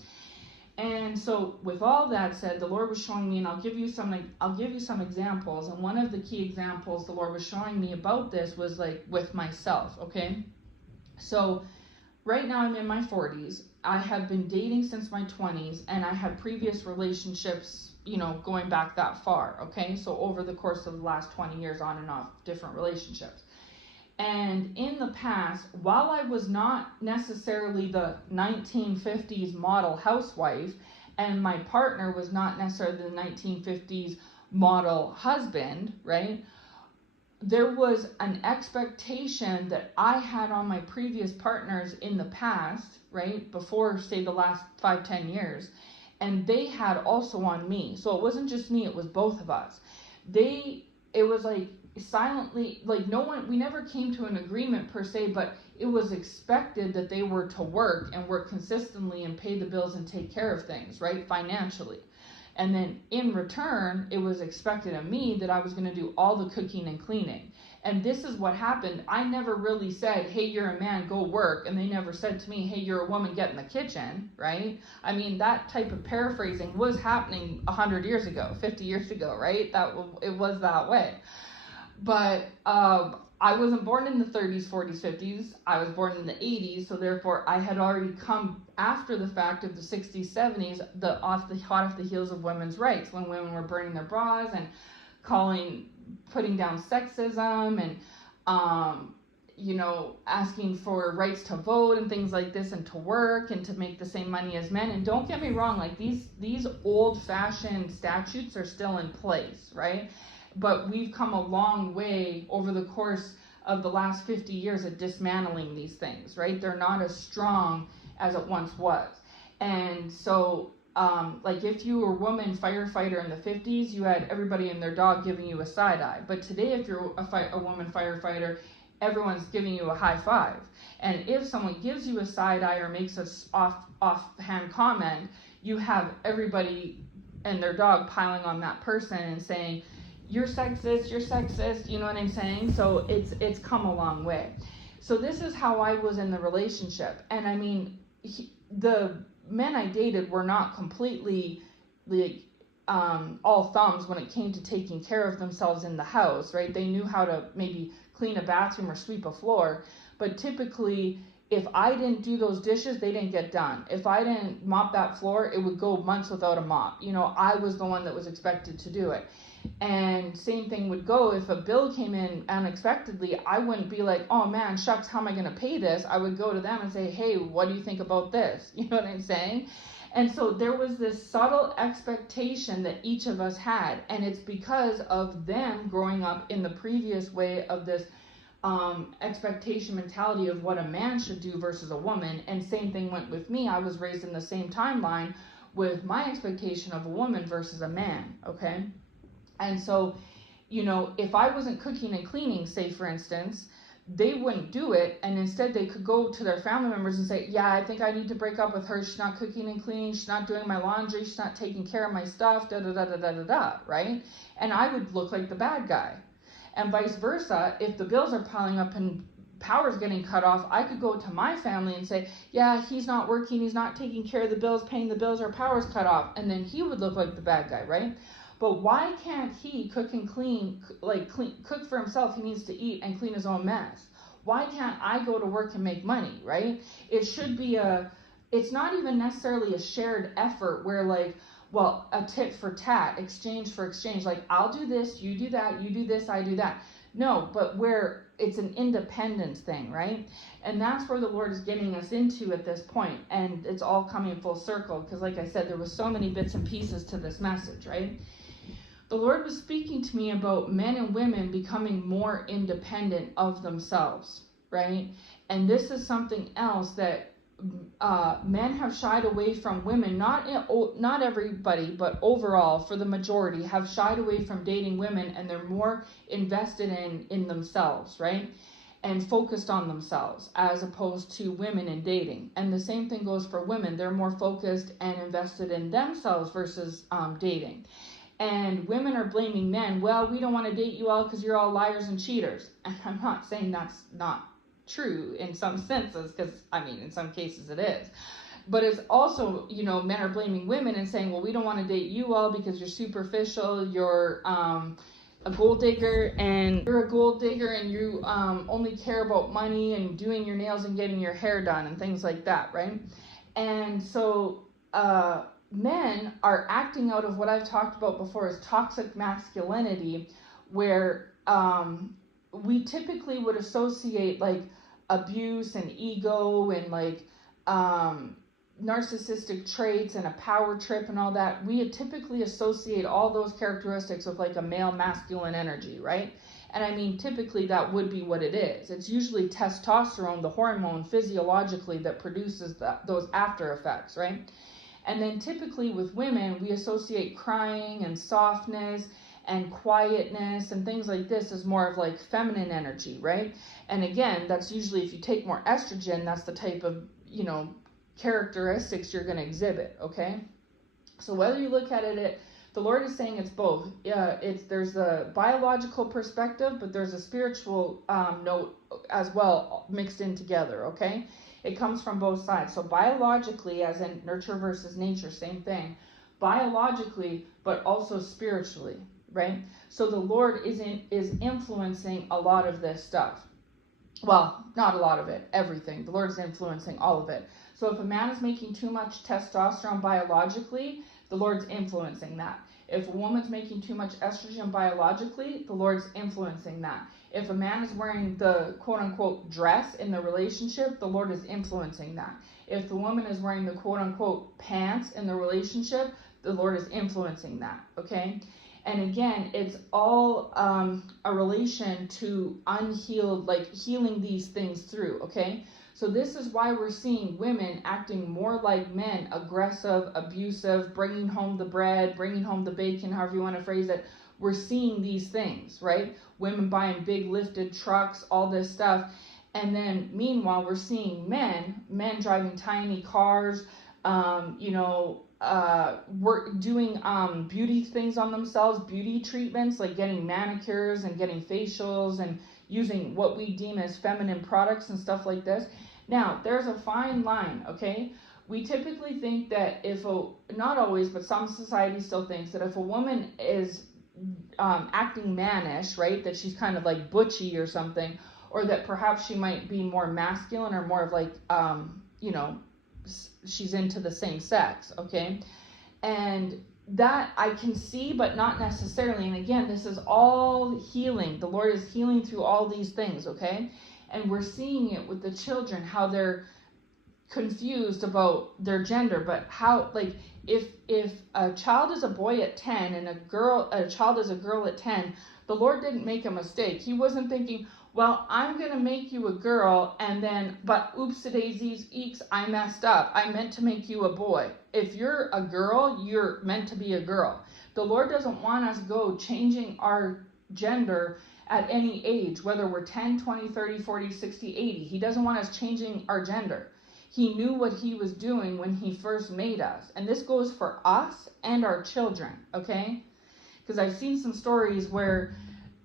And so with all that said, the Lord was showing me, and I'll give you some examples. And one of the key examples the Lord was showing me about this was like with myself, okay? So right now I'm in my 40s. I have been dating since my 20s, and I had previous relationships, you know, going back that far, okay? So over the course of the last 20 years, on and off, different relationships. And in the past, while I was not necessarily the 1950s model housewife, and my partner was not necessarily the 1950s model husband, right? There was an expectation that I had on my previous partners in the past, right, before, say, the last 5-10 years, and they had also on me. So it wasn't just me, it was both of us. It was like silently, like we never came to an agreement per se, but it was expected that they were to work and work consistently and pay the bills and take care of things, right, financially. And then in return, it was expected of me that I was going to do all the cooking and cleaning. And this is what happened. I never really said, hey, you're a man, go work. And they never said to me, hey, you're a woman, get in the kitchen, right? I mean, that type of paraphrasing was happening 100 years ago, 50 years ago, right? It was that way. But I wasn't born in the 30s, 40s, 50s. I was born in the 80s, so therefore I had already come after the fact of the 60s, 70s, hot off the heels of women's rights, when women were burning their bras and putting down sexism and asking for rights to vote and things like this, and to work and to make the same money as men. And don't get me wrong, like these old-fashioned statutes are still in place, right? But we've come a long way over the course of the last 50 years at dismantling these things, right? They're not as strong as it once was. And so, like if you were a woman firefighter in the 50s, you had everybody and their dog giving you a side eye. But today, if you're a woman firefighter, everyone's giving you a high five. And if someone gives you a side eye or makes a offhand comment, you have everybody and their dog piling on that person and saying, you're sexist, you know what I'm saying? So it's come a long way. So this is how I was in the relationship. And I mean, the men I dated were not completely like all thumbs when it came to taking care of themselves in the house, right? They knew how to maybe clean a bathroom or sweep a floor, but typically if I didn't do those dishes, they didn't get done. If I didn't mop that floor, it would go months without a mop. You know, I was the one that was expected to do it. And same thing would go if a bill came in unexpectedly. I wouldn't be like, oh man, shucks, how am I going to pay this? I would go to them and say, hey, what do you think about this? You know what I'm saying? And so there was this subtle expectation that each of us had. And it's because of them growing up in the previous way of this expectation mentality of what a man should do versus a woman. And same thing went with me. I was raised in the same timeline with my expectation of a woman versus a man. Okay. And so, you know, if I wasn't cooking and cleaning, say for instance, they wouldn't do it, and instead they could go to their family members and say, yeah, I think I need to break up with her. She's not cooking and cleaning. She's not doing my laundry. She's not taking care of my stuff, da da da da da da da, right? And I would look like the bad guy. And vice versa, if the bills are piling up and power's getting cut off, I could go to my family and say, yeah, he's not working. He's not taking care of the bills, paying the bills, or power's cut off. And then he would look like the bad guy, right? But why can't he cook and clean, cook for himself? He needs to eat and clean his own mess. Why can't I go to work and make money, right? It should be it's not even necessarily a shared effort where like, well, a tit for tat, exchange for exchange. Like, I'll do this, you do that, you do this, I do that. No, but where it's an independence thing, right? And that's where the Lord is getting us into at this point. And it's all coming full circle because, like I said, there was so many bits and pieces to this message, right? The Lord was speaking to me about men and women becoming more independent of themselves, right? And this is something else that men have shied away from women. Not everybody, but overall, for the majority, have shied away from dating women, and they're more invested in themselves, right? And focused on themselves as opposed to women in dating. And the same thing goes for women. They're more focused and invested in themselves versus dating. And women are blaming men. Well, we don't want to date you all because you're all liars and cheaters. And I'm not saying that's not true in some senses, because, I mean, in some cases it is. But it's also, you know, men are blaming women and saying, well, we don't want to date you all because you're superficial, you're a gold digger, and you only care about money and doing your nails and getting your hair done and things like that, right? And so, men are acting out of what I've talked about before as toxic masculinity, where we typically would associate like abuse and ego and like narcissistic traits and a power trip and all that. We typically associate all those characteristics with like a male masculine energy, right? And I mean, typically that would be what it is. It's usually testosterone, the hormone physiologically that produces those after effects, right? And then typically with women, we associate crying and softness and quietness and things like this as more of like feminine energy, right? And again, that's usually if you take more estrogen, that's the type of, you know, characteristics you're going to exhibit, okay? So whether you look at it, the Lord is saying it's both. There's a biological perspective, but there's a spiritual note as well mixed in together, okay? It comes from both sides. So biologically, as in nurture versus nature, same thing. Biologically, but also spiritually, right? So the Lord is influencing a lot of this stuff. Well, not a lot of it, everything. The Lord is influencing all of it. So if a man is making too much testosterone biologically, the Lord's influencing that. If a woman's making too much estrogen biologically, the Lord's influencing that. If a man is wearing the quote-unquote dress in the relationship, the Lord is influencing that. If the woman is wearing the quote-unquote pants in the relationship, the Lord is influencing that, okay? And again, it's all a relation to unhealed, like healing these things through, okay? So this is why we're seeing women acting more like men, aggressive, abusive, bringing home the bread, bringing home the bacon, however you want to phrase it. We're seeing these things, right? Women buying big lifted trucks, all this stuff. And then meanwhile, we're seeing men driving tiny cars, doing beauty things on themselves, beauty treatments, like getting manicures and getting facials and using what we deem as feminine products and stuff like this. Now, there's a fine line, okay? We typically think that not always, but some society still thinks that if a woman is acting mannish, right, that she's kind of like butchy or something, or that perhaps she might be more masculine or more of like, she's into the same sex, okay? And that I can see, but not necessarily. And again, this is all healing. The Lord is healing through all these things, okay? And we're seeing it with the children, how they're confused about their gender, but how, like, if a child is a boy at 10 and a child is a girl at 10, the Lord didn't make a mistake. He wasn't thinking, well, I'm gonna make you a girl, and then, but oops-a-daisies, eeks, I messed up. I meant to make you a boy. If you're a girl, you're meant to be a girl. The Lord doesn't want us go changing our gender at any age, whether we're 10, 20, 30, 40, 60, 80. He doesn't want us changing our gender. He knew what he was doing when he first made us. And this goes for us and our children, okay? Because I've seen some stories where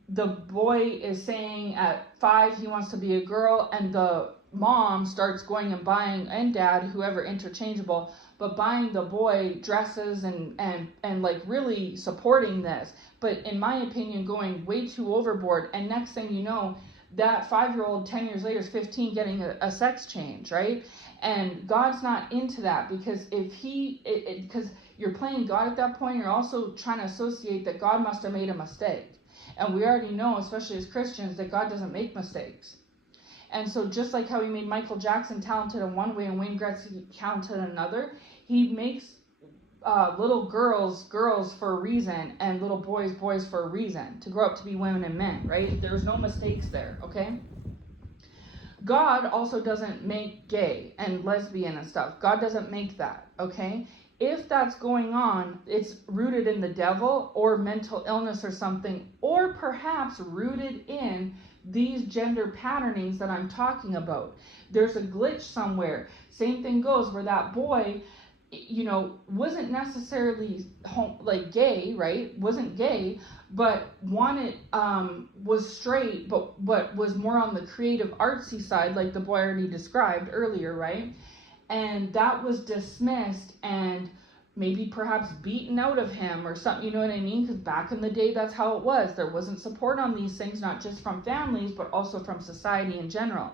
the boy is saying at 5 he wants to be a girl, and the mom starts going and buying, and dad, whoever, interchangeable, but buying the boy dresses and like really supporting this. But in my opinion, going way too overboard. And next thing you know, that 5-year-old 10 years later is 15 getting a sex change, right? And God's not into that, because if because you're playing God at that point, you're also trying to associate that God must have made a mistake. And we already know, especially as Christians, that God doesn't make mistakes. And so just like how he made Michael Jackson talented in one way and Wayne Gretzky talented in another, he makes little girls for a reason, and little boys for a reason, to grow up to be women and men, right? There's no mistakes there, okay? God also doesn't make gay and lesbian and stuff. God doesn't make that, okay? If that's going on, it's rooted in the devil or mental illness or something, or perhaps rooted in these gender patternings that I'm talking about. There's a glitch somewhere. Same thing goes where that boy, wasn't necessarily gay, right? Wasn't gay, but was straight, but was more on the creative artsy side, like the boy already described earlier, right? And that was dismissed and maybe perhaps beaten out of him or something, you know what I mean? Because back in the day, that's how it was. There wasn't support on these things, not just from families, but also from society in general.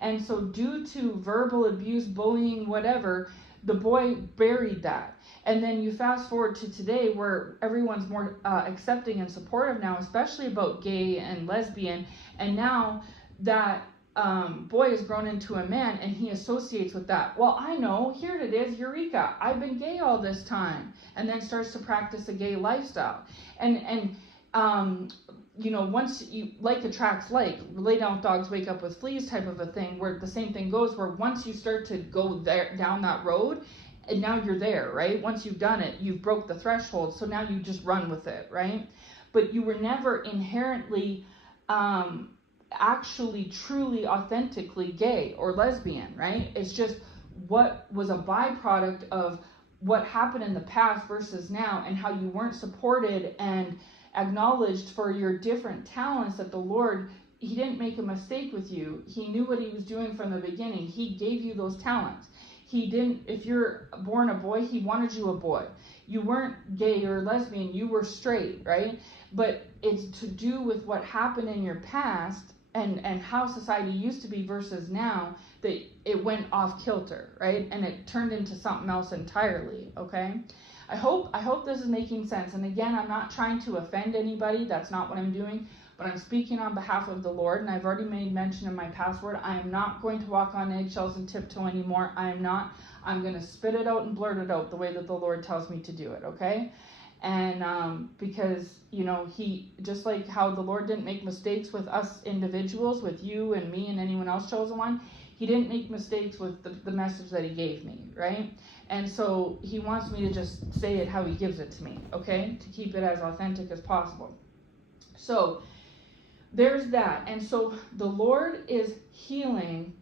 And so due to verbal abuse, bullying, whatever, the boy buried that. And then you fast forward to today, where everyone's more accepting and supportive now, especially about gay and lesbian. And now that boy has grown into a man, and he associates with that. Well, I know, here it is, eureka, I've been gay all this time. And then starts to practice a gay lifestyle. And once you, like attracts like, lay down with dogs, wake up with fleas type of a thing, where the same thing goes, where once you start to go there down that road, and now you're there, right? Once you've done it, you've broke the threshold, so now you just run with it, right? But you were never inherently actually truly authentically gay or lesbian, right? It's just what was a byproduct of what happened in the past versus now, and how you weren't supported and acknowledged for your different talents. That the Lord, he didn't make a mistake with you. He knew what he was doing from the beginning. He gave you those talents. He didn't, if you're born a boy, he wanted you a boy. You weren't gay or lesbian, you were straight, right? But it's to do with what happened in your past and how society used to be versus now, that it went off kilter, right? And it turned into something else entirely, okay? I hope this is making sense. And again, I'm not trying to offend anybody. That's not what I'm doing. But I'm speaking on behalf of the Lord, and I've already made mention in my password. I am not going to walk on eggshells and tiptoe anymore. I am not. I'm going to spit it out and blurt it out the way that the Lord tells me to do it, okay? And because, he, just like how the Lord didn't make mistakes with us individuals, with you and me and anyone else chosen one, he didn't make mistakes with the message that he gave me, right? And so he wants me to just say it how he gives it to me, okay? To keep it as authentic as possible. So there's that. And so the Lord is healing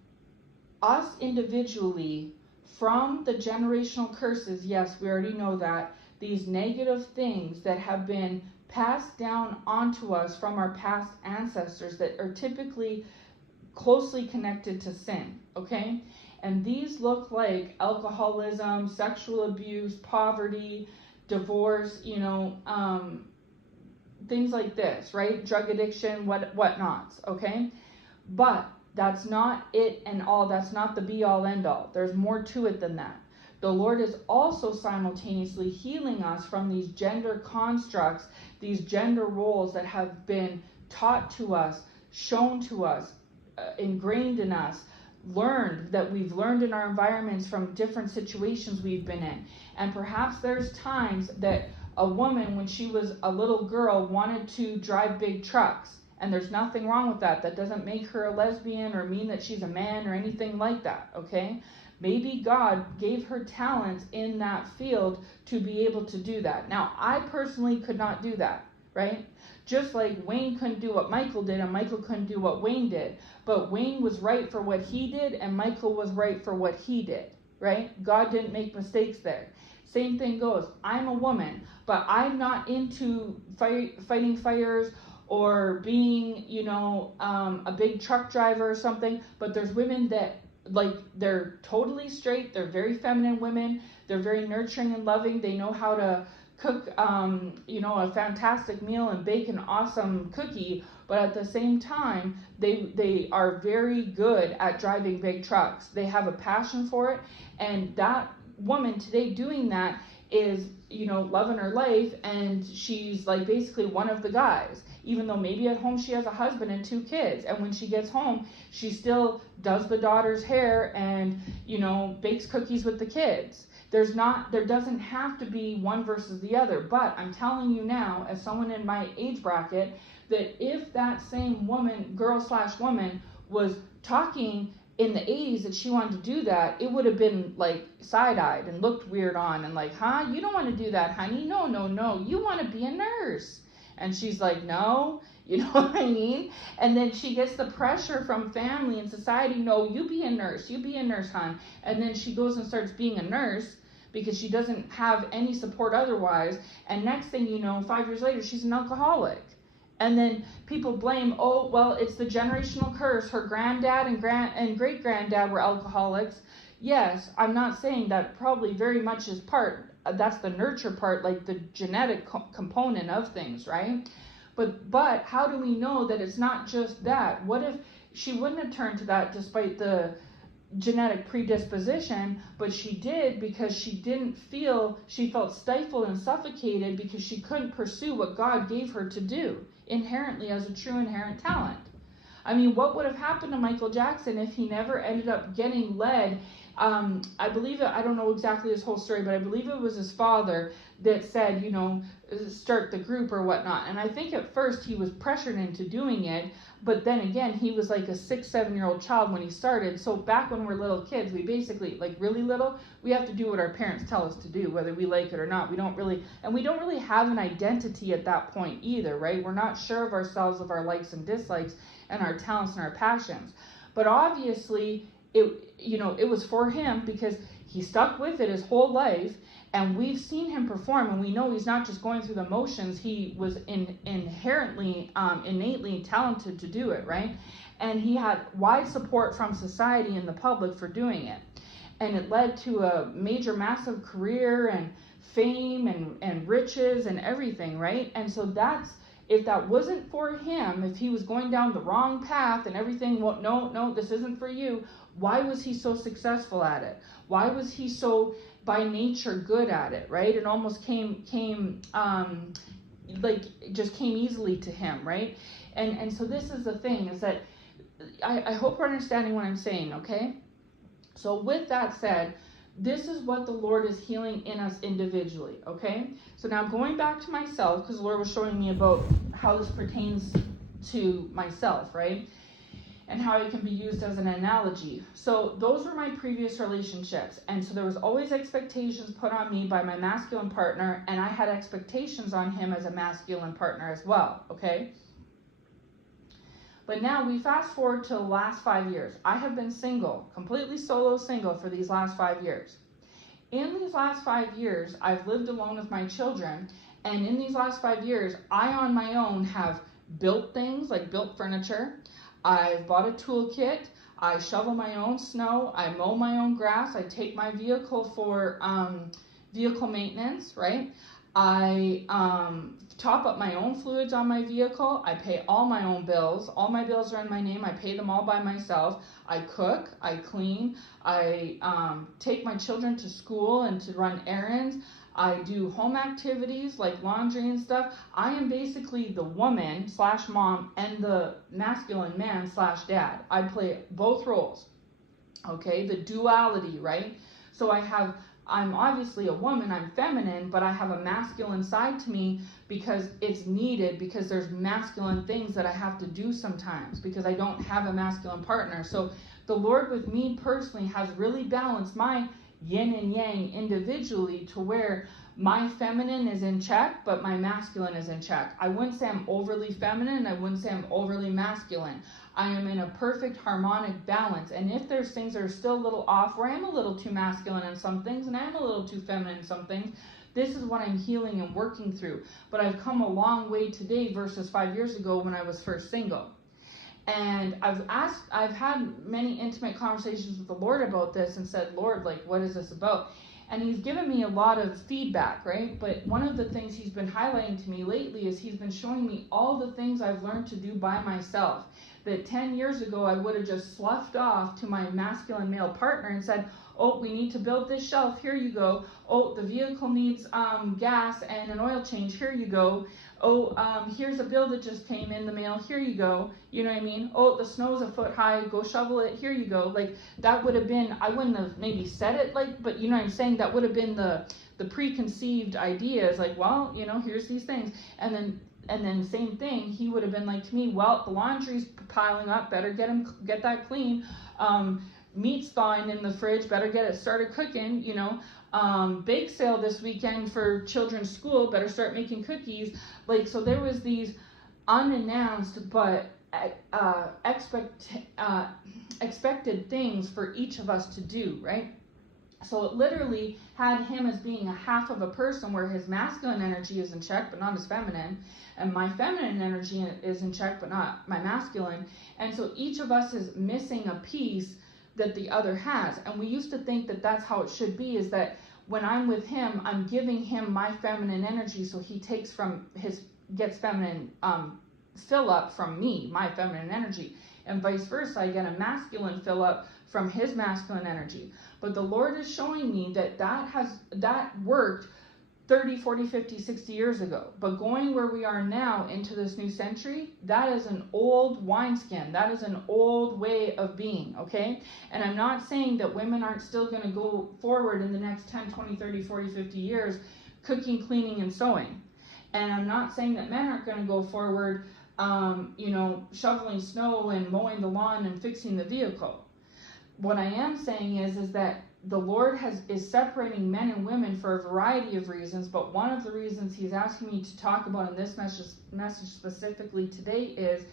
us individually from the generational curses. Yes, we already know that. These negative things that have been passed down onto us from our past ancestors that are typically closely connected to sin, okay? And these look like alcoholism, sexual abuse, poverty, divorce, things like this, right? Drug addiction, whatnots, okay? But that's not it and all. That's not the be all end all. There's more to it than that. the Lord is also simultaneously healing us from these gender constructs, these gender roles that have been taught to us, shown to us, ingrained in us, that we've learned in our environments from different situations we've been in. And perhaps there's times that a woman, when she was a little girl, wanted to drive big trucks. And there's nothing wrong with that. That doesn't make her a lesbian or mean that she's a man or anything like that, okay? Maybe God gave her talents in that field to be able to do that. Now, I personally could not do that, right? Just like Wayne couldn't do what Michael did and Michael couldn't do what Wayne did. But Wayne was right for what he did and Michael was right for what he did, right? God didn't make mistakes there. Same thing goes. I'm a woman, but I'm not into fighting fires or being, a big truck driver or something. But there's women that, they're totally straight. They're very feminine women. They're very nurturing and loving. They know how to cook, a fantastic meal and bake an awesome cookie. But at the same time, they are very good at driving big trucks. They have a passion for it. And that woman today doing that is, loving her life, and she's basically one of the guys, even though maybe at home she has a husband and 2 kids, and when she gets home she still does the daughter's hair and bakes cookies with the kids. There doesn't have to be one versus the other. But I'm telling you now, as someone in my age bracket, that if that same girl/woman was talking in the 80s that she wanted to do that, it would have been side-eyed and looked weird on and you don't want to do that, honey. No, you want to be a nurse. And she's like, no, you know what I mean? And then she gets the pressure from family and society, no, you be a nurse, hon. And then she goes and starts being a nurse because she doesn't have any support otherwise. And next thing you know, 5 years later, she's an alcoholic. And then people blame, oh, well, it's the generational curse. Her granddad and great-granddad were alcoholics. Yes, I'm not saying that probably very much is that's the nurture part, the genetic component of things, right? But how do we know that it's not just that? What if she wouldn't have turned to that despite the genetic predisposition, but she did because she felt stifled and suffocated because she couldn't pursue what God gave her to do inherently as a true inherent talent. I mean, what would have happened to Michael Jackson if he never ended up getting led? I believe I don't know exactly his whole story, but I believe it was his father that said, start the group or whatnot. And I think at first he was pressured into doing it, but then again, he was like a 6-7-year-old child when he started. So back when we're little kids, we basically, really little, we have to do what our parents tell us to do, whether we like it or not. We don't really have an identity at that point either, right? We're not sure of ourselves, of our likes and dislikes, and our talents and our passions. But obviously, it was for him because he stuck with it his whole life, and we've seen him perform, and we know he's not just going through the motions. He was inherently, innately talented to do it, right? And he had wide support from society and the public for doing it. And it led to a major, massive career and fame and riches and everything, right? And so if that wasn't for him, if he was going down the wrong path and everything, well, no, this isn't for you, why was he so successful at it? Why was he so by nature good at it, right? It almost came easily to him, right? And so this is the thing, is that I hope you're understanding what I'm saying, okay? So with that said, this is what the Lord is healing in us individually, okay? So now going back to myself, because the Lord was showing me about how this pertains to myself, right? And how it can be used as an analogy. So those were my previous relationships. And so there was always expectations put on me by my masculine partner, and I had expectations on him as a masculine partner as well, okay? But now we fast forward to the last 5 years. I have been single, completely solo single for these last 5 years. In these last 5 years, I've lived alone with my children. And in these last 5 years, I on my own have built things, built furniture. I've bought a toolkit. I shovel my own snow. I mow my own grass. I take my vehicle for vehicle maintenance, right? I top up my own fluids on my vehicle. I pay all my own bills. All my bills are in my name. I pay them all by myself. I cook, I clean, I take my children to school and to run errands. I do home activities like laundry and stuff. I am basically the woman slash mom and the masculine man slash dad. I play both roles. Okay, the duality, right? So I'm obviously a woman, I'm feminine, but I have a masculine side to me because it's needed, because there's masculine things that I have to do sometimes, because I don't have a masculine partner. So the Lord with me personally has really balanced my yin and yang individually to where my feminine is in check, but my masculine is in check. I wouldn't say I'm overly feminine, I wouldn't say I'm overly masculine. I am in a perfect harmonic balance. And if there's things that are still a little off, where I am a little too masculine in some things and I am a little too feminine in some things, this is what I'm healing and working through. But I've come a long way today versus 5 years ago when I was first single. And I've had many intimate conversations with the Lord about this and said, Lord, like, what is this about? And he's given me a lot of feedback, right? But one of the things he's been highlighting to me lately is he's been showing me all the things I've learned to do by myself. That 10 years ago I would have just sloughed off to my masculine male partner and said, oh, we need to build this shelf, here you go. Oh, the vehicle needs gas and an oil change, here you go. Oh, here's a bill that just came in the mail, here you go. You know what I mean? Oh, the snow's a foot high, go shovel it, here you go. Like, that would have been, I wouldn't have maybe said it like, but you know what I'm saying? That would have been the preconceived ideas, like, well, you know, here's these things. And then same thing, he would have been like to me, well, the laundry's piling up, better get that clean. Meat's thawing in the fridge, better get it started cooking, you know. Bake sale this weekend for children's school, better start making cookies. Like, so there was these unannounced but expected things for each of us to do, right? So it literally had him as being a half of a person where his masculine energy is in check but not his feminine, and my feminine energy is in check but not my masculine. And so each of us is missing a piece that the other has. And we used to think that that's how it should be, is that when I'm with him, I'm giving him my feminine energy, so he gets feminine fill up from me, my feminine energy, and vice versa. I get a masculine fill up from his masculine energy. But the Lord is showing me that worked 30, 40, 50, 60 years ago. But going where we are now into this new century, that is an old wineskin. That is an old way of being, okay? And I'm not saying that women aren't still going to go forward in the next 10, 20, 30, 40, 50 years cooking, cleaning, and sewing. And I'm not saying that men aren't going to go forward, shoveling snow and mowing the lawn and fixing the vehicle. What I am saying is that the Lord is separating men and women for a variety of reasons, but one of the reasons he's asking me to talk about in this message specifically today is,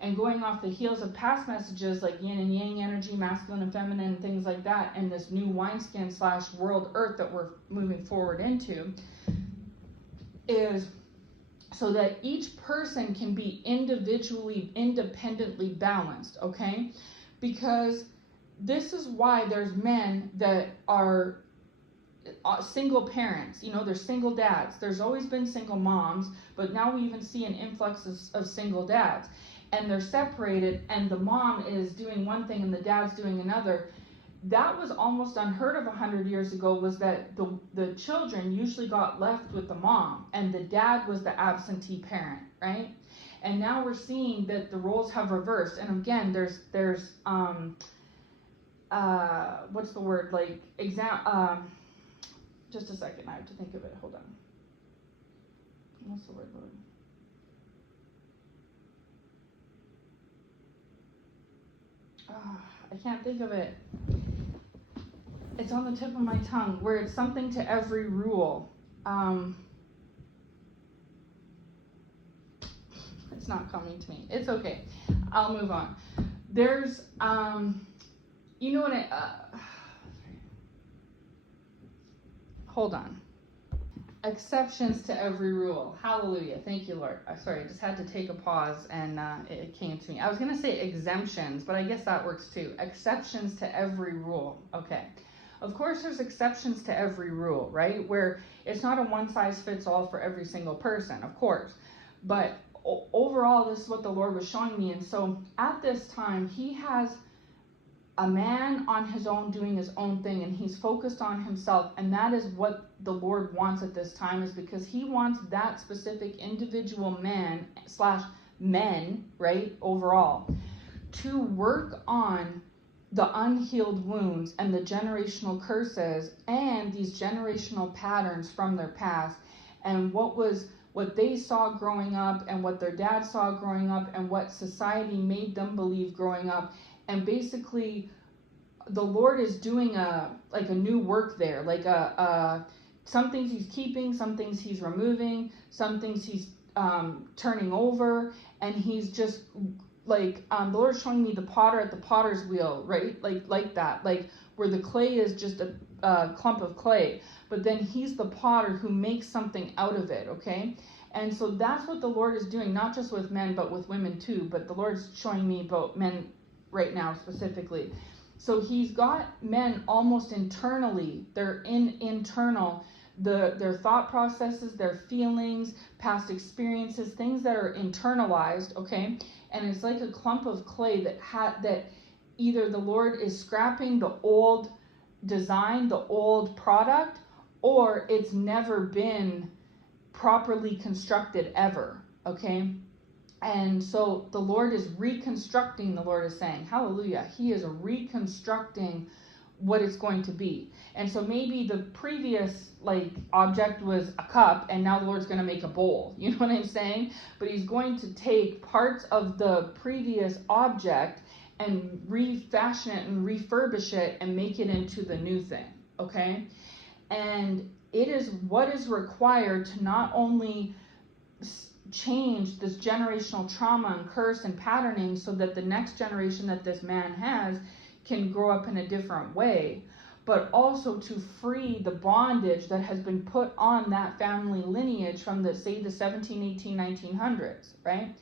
and going off the heels of past messages like yin and yang energy, masculine and feminine, and things like that, and this new wineskin / world earth that we're moving forward into, is so that each person can be individually, independently balanced, okay? Because this is why there's men that are single parents, there's single dads. There's always been single moms, but now we even see an influx of single dads. And they're separated, and the mom is doing one thing and the dad's doing another. That was almost unheard of 100 years ago, was that the children usually got left with the mom, and the dad was the absentee parent, right? And now we're seeing that the roles have reversed. And again, there's what's the word, like, just a second, I have to think of it, hold on. What's the word, Lord? I can't think of it. It's on the tip of my tongue, where it's something to every rule. It's not coming to me. It's okay. I'll move on. There's, hold on. Exceptions to every rule. Hallelujah. Thank you, Lord. Sorry, I just had to take a pause, and it came to me. I was going to say exemptions, but I guess that works too. Exceptions to every rule. Okay. Of course, there's exceptions to every rule, right? Where it's not a one size fits all for every single person, of course. But overall, this is what the Lord was showing me. And so at this time, he has a man on his own doing his own thing, and he's focused on himself. And that is what the Lord wants at this time, is because he wants that specific individual man / men, right, overall, to work on the unhealed wounds and the generational curses and these generational patterns from their past, and what they saw growing up and what their dad saw growing up and what society made them believe growing up. And basically the Lord is doing a new work there, some things he's keeping, some things he's removing, some things he's turning over, and he's just the Lord's showing me the potter at the potter's wheel, right? Like that, where the clay is just a clump of clay, but then he's the potter who makes something out of it, okay? And so that's what the Lord is doing, not just with men, but with women too. But the Lord's showing me about men right now specifically. So he's got men almost internally, they're internal, their thought processes, their feelings, past experiences, things that are internalized, okay? And it's like a clump of clay that either the Lord is scrapping the old design, the old product, or it's never been properly constructed ever, okay? And so the Lord is reconstructing, the Lord is saying, hallelujah, he is reconstructing what it's going to be. And so maybe the previous object was a cup, and now the Lord's going to make a bowl. You know what I'm saying? But he's going to take parts of the previous object and refashion it and refurbish it and make it into the new thing, okay? And it is what is required to not only change this generational trauma and curse and patterning so that the next generation that this man has can grow up in a different way, but also to free the bondage that has been put on that family lineage from the 17, 18, 1900s, right?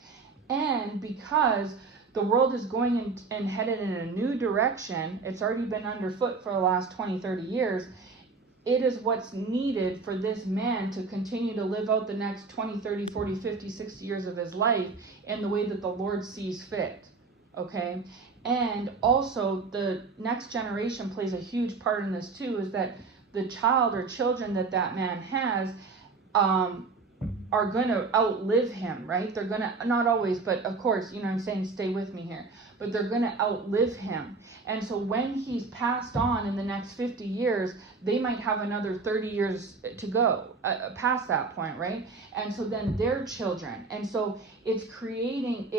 And because the world is going and headed in a new direction, it's already been underfoot for the last 20, 30 years, it is what's needed for this man to continue to live out the next 20, 30, 40, 50, 60 years of his life in the way that the Lord sees fit, okay? And also the next generation plays a huge part in this too, is that the child or children that man has are going to outlive him, right? They're going to, not always, but of course, you know what I'm saying, stay with me here, but they're going to outlive him. And so when he's passed on in the next 50 years, they might have another 30 years to go past that point, right? And so then their children. And so it's creating,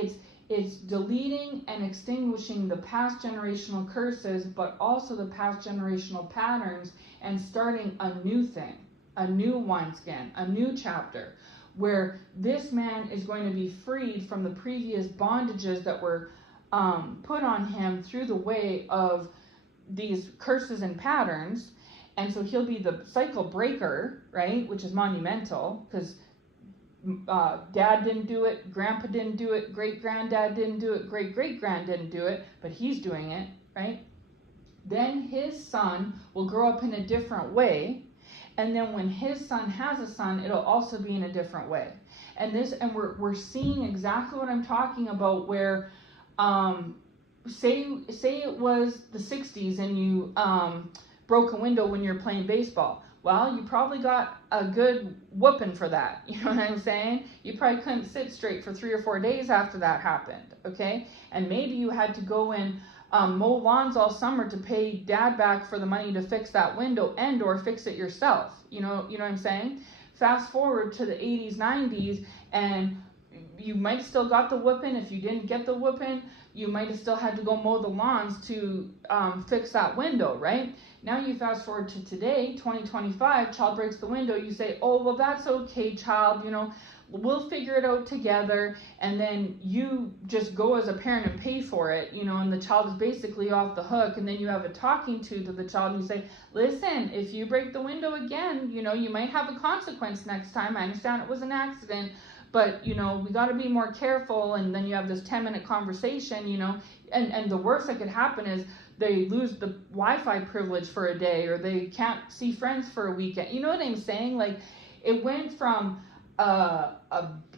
it's deleting and extinguishing the past generational curses, but also the past generational patterns, and starting a new thing, a new wineskin, a new chapter, where this man is going to be freed from the previous bondages that were put on him through the way of these curses and patterns. And so he'll be the cycle breaker, right? Which is monumental, because dad didn't do it, grandpa didn't do it, great-granddad didn't do it, great-great-grand didn't do it, but he's doing it, right? Then his son will grow up in a different way, and then when his son has a son, it'll also be in a different way. And we're seeing exactly what I'm talking about, where say it was the 60s and you broke a window when you're playing baseball. Well, you probably got a good whooping for that. You know what I'm saying? You probably couldn't sit straight for 3 or 4 days after that happened, okay? And maybe you had to go and mow lawns all summer to pay dad back for the money to fix that window and or fix it yourself. You know what I'm saying? Fast forward to the 80s, 90s, and you might still got the whooping. If you didn't get the whooping, you might have still had to go mow the lawns to fix that window, right? Now you fast forward to today, 2025, child breaks the window. You say, oh, well, that's okay, child, we'll figure it out together. And then you just go as a parent and pay for it, and the child is basically off the hook. And then you have a talking to the child and you say, listen, if you break the window again, you might have a consequence next time. I understand it was an accident, but, we got to be more careful. And then you have this 10-minute conversation, and the worst that could happen is they lose the Wi-Fi privilege for a day, or they can't see friends for a weekend. You know what I'm saying? Like, it went from a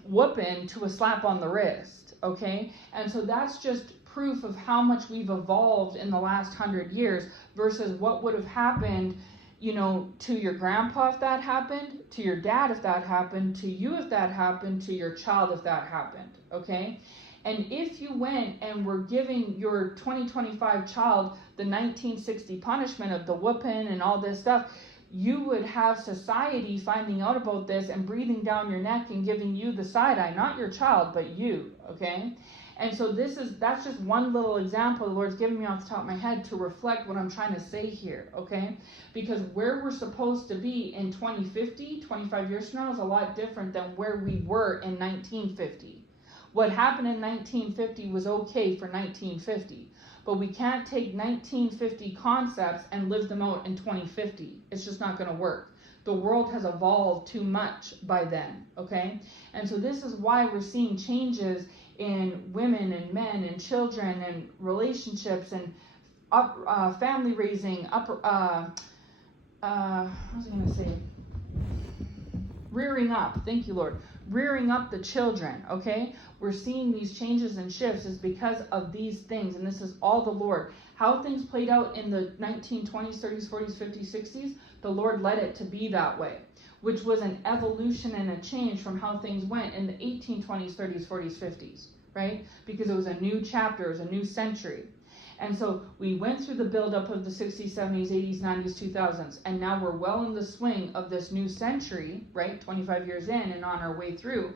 whooping to a slap on the wrist, okay? And so that's just proof of how much we've evolved in the last 100 years versus what would have happened, you know, to your grandpa if that happened, to your dad if that happened, to you if that happened, to your child if that happened, okay? And if you went and were giving your 2025 child the 1960 punishment of the whooping and all this stuff, you would have society finding out about this and breathing down your neck and giving you the side eye, not your child, but you, okay? And so that's just one little example the Lord's given me off the top of my head to reflect what I'm trying to say here, okay? Because where we're supposed to be in 2050, 25 years from now, is a lot different than where we were in 1950. What happened in 1950 was okay for 1950, but we can't take 1950 concepts and live them out in 2050. It's just not going to work. The world has evolved too much by then, okay? And so this is why we're seeing changes in women and men and children and relationships and family raising, what was I going to say? Rearing up, thank you, Lord. Rearing up the children, okay? We're seeing these changes and shifts is because of these things, and this is all the Lord. How things played out in the 1920s, 30s, 40s, 50s, 60s, the Lord led it to be that way, which was an evolution and a change from how things went in the 1820s, 30s, 40s, 50s, right? Because it was a new chapter, it was a new century. And so we went through the buildup of the 60s, 70s, 80s, 90s, 2000s, and now we're well in the swing of this new century, right? 25 years in and on our way through.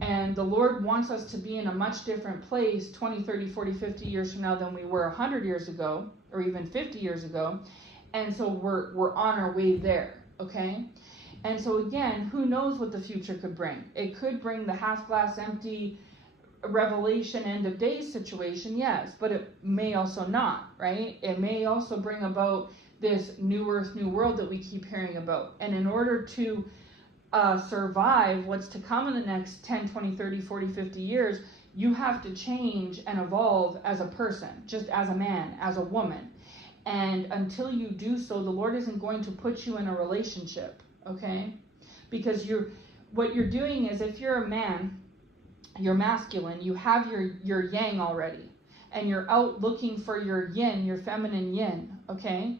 And the Lord wants us to be in a much different place 20, 30, 40, 50 years from now than we were 100 years ago, or even 50 years ago. And so we're on our way there, okay? And so again, who knows what the future could bring? It could bring the half glass empty revelation end of days situation, yes, but it may also not, right? It may also bring about this new earth, new world that we keep hearing about. And in order to survive what's to come in the next 10, 20, 30, 40, 50 years, you have to change and evolve as a person, just as a man, as a woman. And until you do so, the Lord isn't going to put you in a relationship, okay? Because what you're doing is, if you're a man, you're masculine, you have your yang already, and you're out looking for your yin, your feminine yin, okay?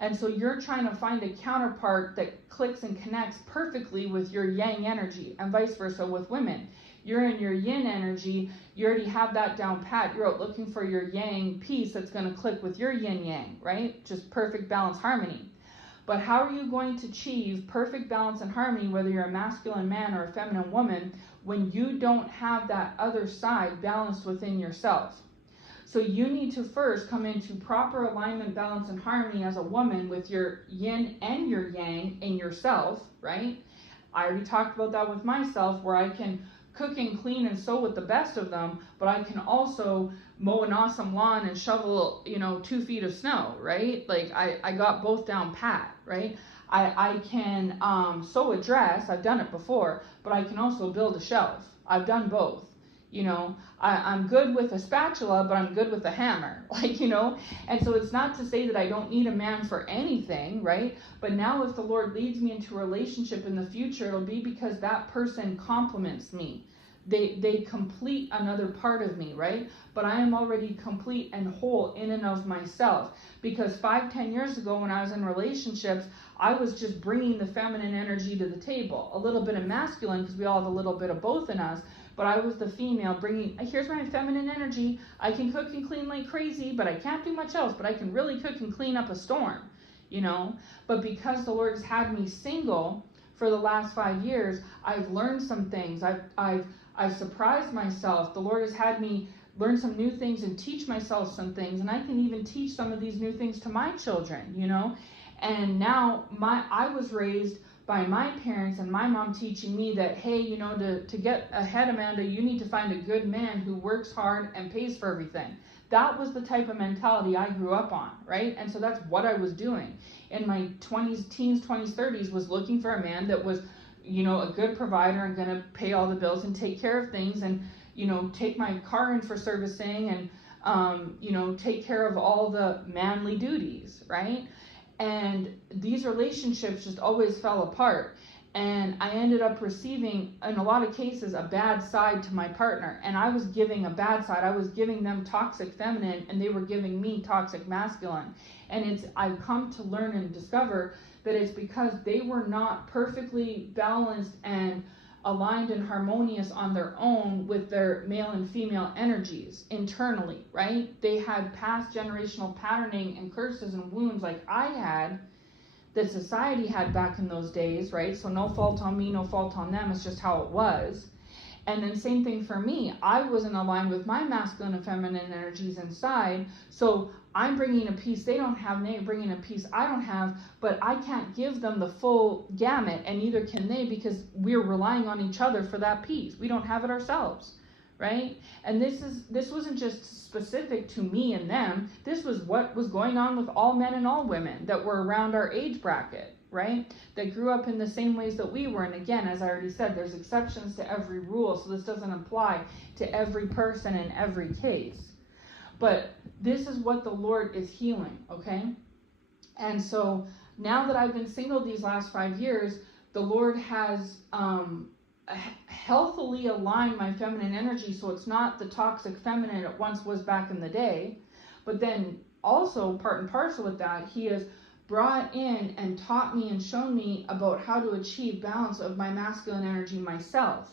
And so you're trying to find a counterpart that clicks and connects perfectly with your yang energy, and vice versa with women. You're in your yin energy, you already have that down pat, you're out looking for your yang piece that's going to click with your yin yang, right? Just perfect balance, harmony. But how are you going to achieve perfect balance and harmony, whether you're a masculine man or a feminine woman, when you don't have that other side balanced within yourself? So you need to first come into proper alignment, balance, and harmony as a woman with your yin and your yang in yourself, right? I already talked about that with myself, where I can cook and clean and sew with the best of them, but I can also mow an awesome lawn and shovel, 2 feet of snow, right? Like I got both down pat, right? I can sew a dress, I've done it before, but I can also build a shelf. I've done both. I'm good with a spatula, but I'm good with a hammer, and so it's not to say that I don't need a man for anything, right? But now if the Lord leads me into a relationship in the future, it'll be because that person complements me. They complete another part of me, right? But I am already complete and whole in and of myself, because 5-10 years ago when I was in relationships, I was just bringing the feminine energy to the table, a little bit of masculine, because we all have a little bit of both in us. But I was the female bringing, here's my feminine energy. I can cook and clean like crazy, but I can't do much else. But I can really cook and clean up a storm, But because the Lord has had me single for the last 5 years, I've learned some things. I've surprised myself. The Lord has had me learn some new things and teach myself some things. And I can even teach some of these new things to my children, And now I was raised by my parents and my mom teaching me that, hey, to get ahead, Amanda, you need to find a good man who works hard and pays for everything. That was the type of mentality I grew up on, right? And so that's what I was doing in my 20s, teens, 20s, 30s, was looking for a man that was, a good provider and going to pay all the bills and take care of things and, take my car in for servicing and take care of all the manly duties, right? And these relationships just always fell apart. And I ended up receiving, in a lot of cases, a bad side to my partner. And I was giving a bad side. I was giving them toxic feminine, and they were giving me toxic masculine. And I've come to learn and discover that it's because they were not perfectly balanced and aligned and harmonious on their own with their male and female energies internally, right? They had past generational patterning and curses and wounds like I had, that society had back in those days, right? So no fault on me, no fault on them. It's just how it was. And then same thing for me. I wasn't aligned with my masculine and feminine energies inside. So I'm bringing a piece they don't have, and they're bringing a piece I don't have, but I can't give them the full gamut, and neither can they, because we're relying on each other for that piece. We don't have it ourselves, right? And this wasn't just specific to me and them. This was what was going on with all men and all women that were around our age bracket, right? That grew up in the same ways that we were. And again, as I already said, there's exceptions to every rule, so this doesn't apply to every person in every case. But this is what the Lord is healing, okay? And so now that I've been single these last 5 years, the Lord has healthily aligned my feminine energy, so it's not the toxic feminine it once was back in the day. But then also part and parcel with that, he has brought in and taught me and shown me about how to achieve balance of my masculine energy myself.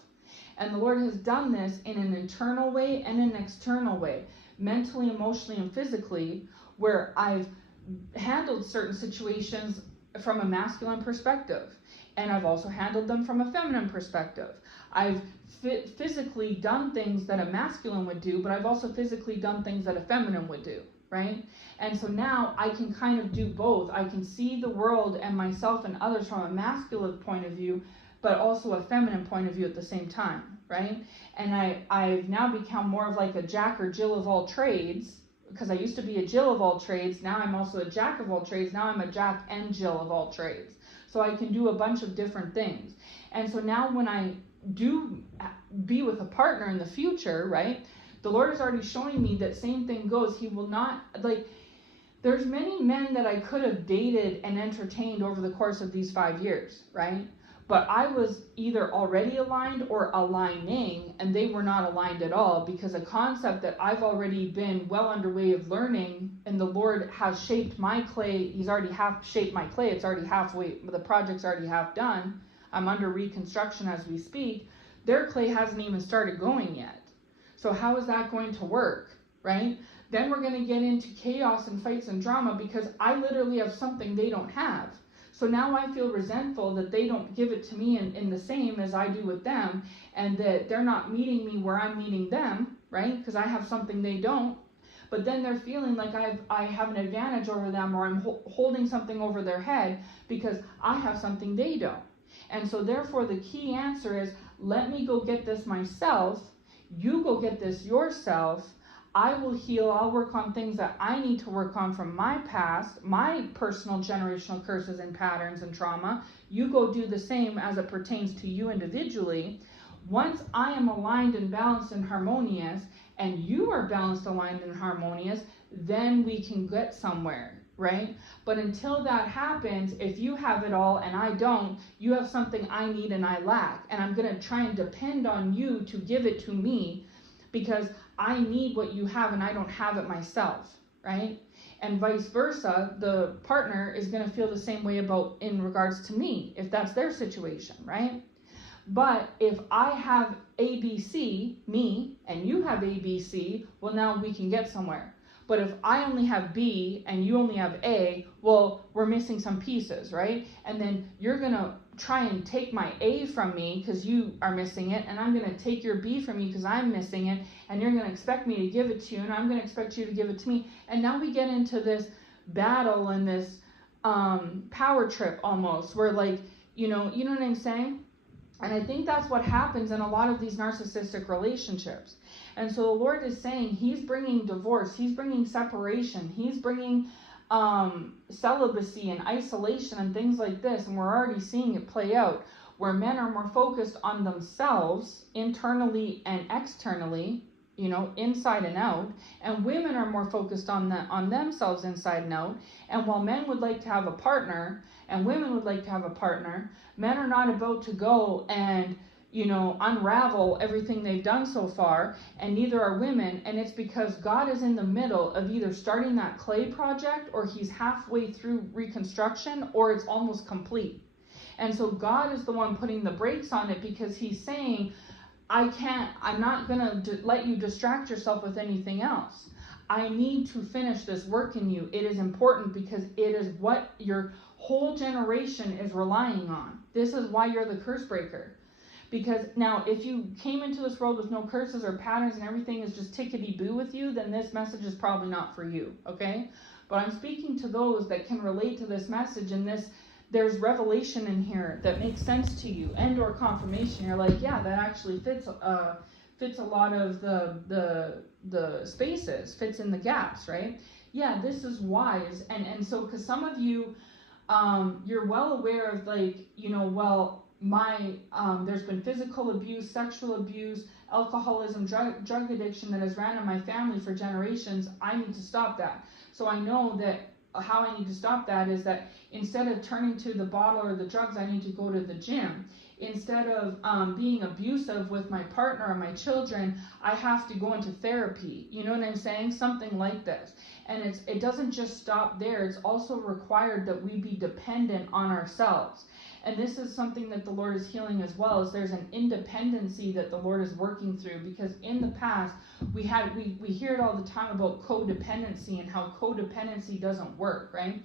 And the Lord has done this in an internal way and an external way, mentally, emotionally, and physically, where I've handled certain situations from a masculine perspective, and I've also handled them from a feminine perspective. I've physically done things that a masculine would do, but I've also physically done things that a feminine would do, right? And so now I can kind of do both. I can see the world and myself and others from a masculine point of view, but also a feminine point of view at the same time, right? And I've now become more of like a Jack or Jill of all trades, because I used to be a Jill of all trades. Now I'm also a Jack of all trades. Now I'm a Jack and Jill of all trades. So I can do a bunch of different things. And so now when I do be with a partner in the future, right, the Lord is already showing me that same thing goes. He will not, like, there's many men that I could have dated and entertained over the course of these 5 years, right? But I was either already aligned or aligning, and they were not aligned at all, because a concept that I've already been well underway of learning, and the Lord has shaped my clay. He's already half shaped my clay. It's already halfway, the project's already half done. I'm under reconstruction as we speak. Their clay hasn't even started going yet. So how is that going to work, right? Then we're going to get into chaos and fights and drama, because I literally have something they don't have. So now I feel resentful that they don't give it to me in the same as I do with them, and that they're not meeting me where I'm meeting them, right? Because I have something they don't. But then they're feeling like I have an advantage over them, or I'm holding something over their head because I have something they don't. And so therefore the key answer is, let me go get this myself. You go get this yourself. I will heal. I'll work on things that I need to work on from my past, my personal generational curses and patterns and trauma. You go do the same as it pertains to you individually. Once I am aligned and balanced and harmonious, and you are balanced, aligned, and harmonious, then we can get somewhere, right? But until that happens, if you have it all and I don't, you have something I need and I lack. And I'm going to try and depend on you to give it to me, because I need what you have and I don't have it myself, right? And vice versa, the partner is going to feel the same way about in regards to me, if that's their situation, right? But if I have ABC, me, and you have ABC, well, now we can get somewhere. But if I only have B and you only have A, well, we're missing some pieces, right? And then you're going to try and take my A from me because you are missing it, and I'm going to take your B from you because I'm missing it, and you're going to expect me to give it to you, and I'm going to expect you to give it to me. And now we get into this battle and this power trip almost, where, like, you know what I'm saying? And I think that's what happens in a lot of these narcissistic relationships. And so the Lord is saying he's bringing divorce, he's bringing separation, he's bringing celibacy and isolation and things like this. And we're already seeing it play out, where men are more focused on themselves internally and externally, inside and out, and women are more focused on themselves inside and out. And while men would like to have a partner and women would like to have a partner, men are not about to go and unravel everything they've done so far, and neither are women. And it's because God is in the middle of either starting that clay project, or he's halfway through reconstruction, or it's almost complete. And so God is the one putting the brakes on it, because he's saying, I'm not going to let you distract yourself with anything else. I need to finish this work in you. It is important, because it is what your whole generation is relying on. This is why you're the curse breaker. Because now, if you came into this world with no curses or patterns and everything is just tickety-boo with you, then this message is probably not for you, okay? But I'm speaking to those that can relate to this message, and there's revelation in here that makes sense to you, and or confirmation. You're like, yeah, that actually fits a lot of the spaces, fits in the gaps, right? Yeah, this is wise. And so, because some of you, you're well aware of, like, there's been physical abuse, sexual abuse, alcoholism, drug addiction that has ran in my family for generations. I need to stop that. So I know that how I need to stop that is that instead of turning to the bottle or the drugs, I need to go to the gym. Instead of being abusive with my partner or my children, I have to go into therapy. You know what I'm saying? Something like this. And it doesn't just stop there. It's also required that we be dependent on ourselves. And this is something that the Lord is healing as well, is there's an independency that the Lord is working through. Because in the past, we hear it all the time about codependency and how codependency doesn't work, right?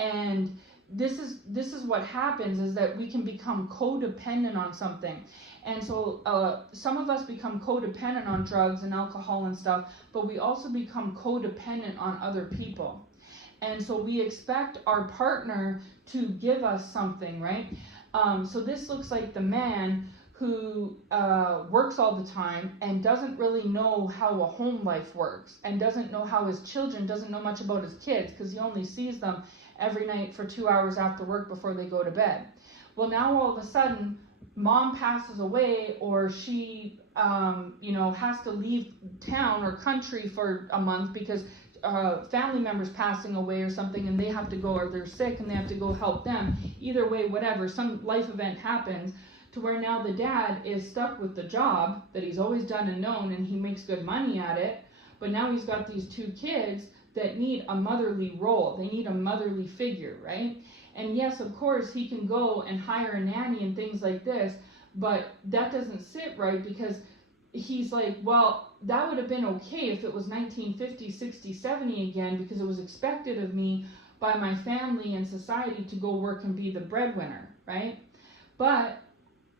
And this is what happens, is that we can become codependent on something. And so some of us become codependent on drugs and alcohol and stuff, but we also become codependent on other people. And so we expect our partner to give us something, right? So this looks like the man who works all the time and doesn't really know how a home life works, and doesn't know how his children, doesn't know much about his kids, because he only sees them every night for 2 hours after work before they go to bed. Well, now all of a sudden, mom passes away, or she has to leave town or country for a month because family members passing away or something, and they have to go, or they're sick and they have to go help them. Either way, whatever, some life event happens to where now the dad is stuck with the job that he's always done and known, and he makes good money at it, but now he's got these 2 kids that need a motherly role. They need a motherly figure, right? And yes, of course, he can go and hire a nanny and things like this, but that doesn't sit right, because he's like, well, that would have been okay if it was 1950, 60, 70 again, because it was expected of me by my family and society to go work and be the breadwinner, right? But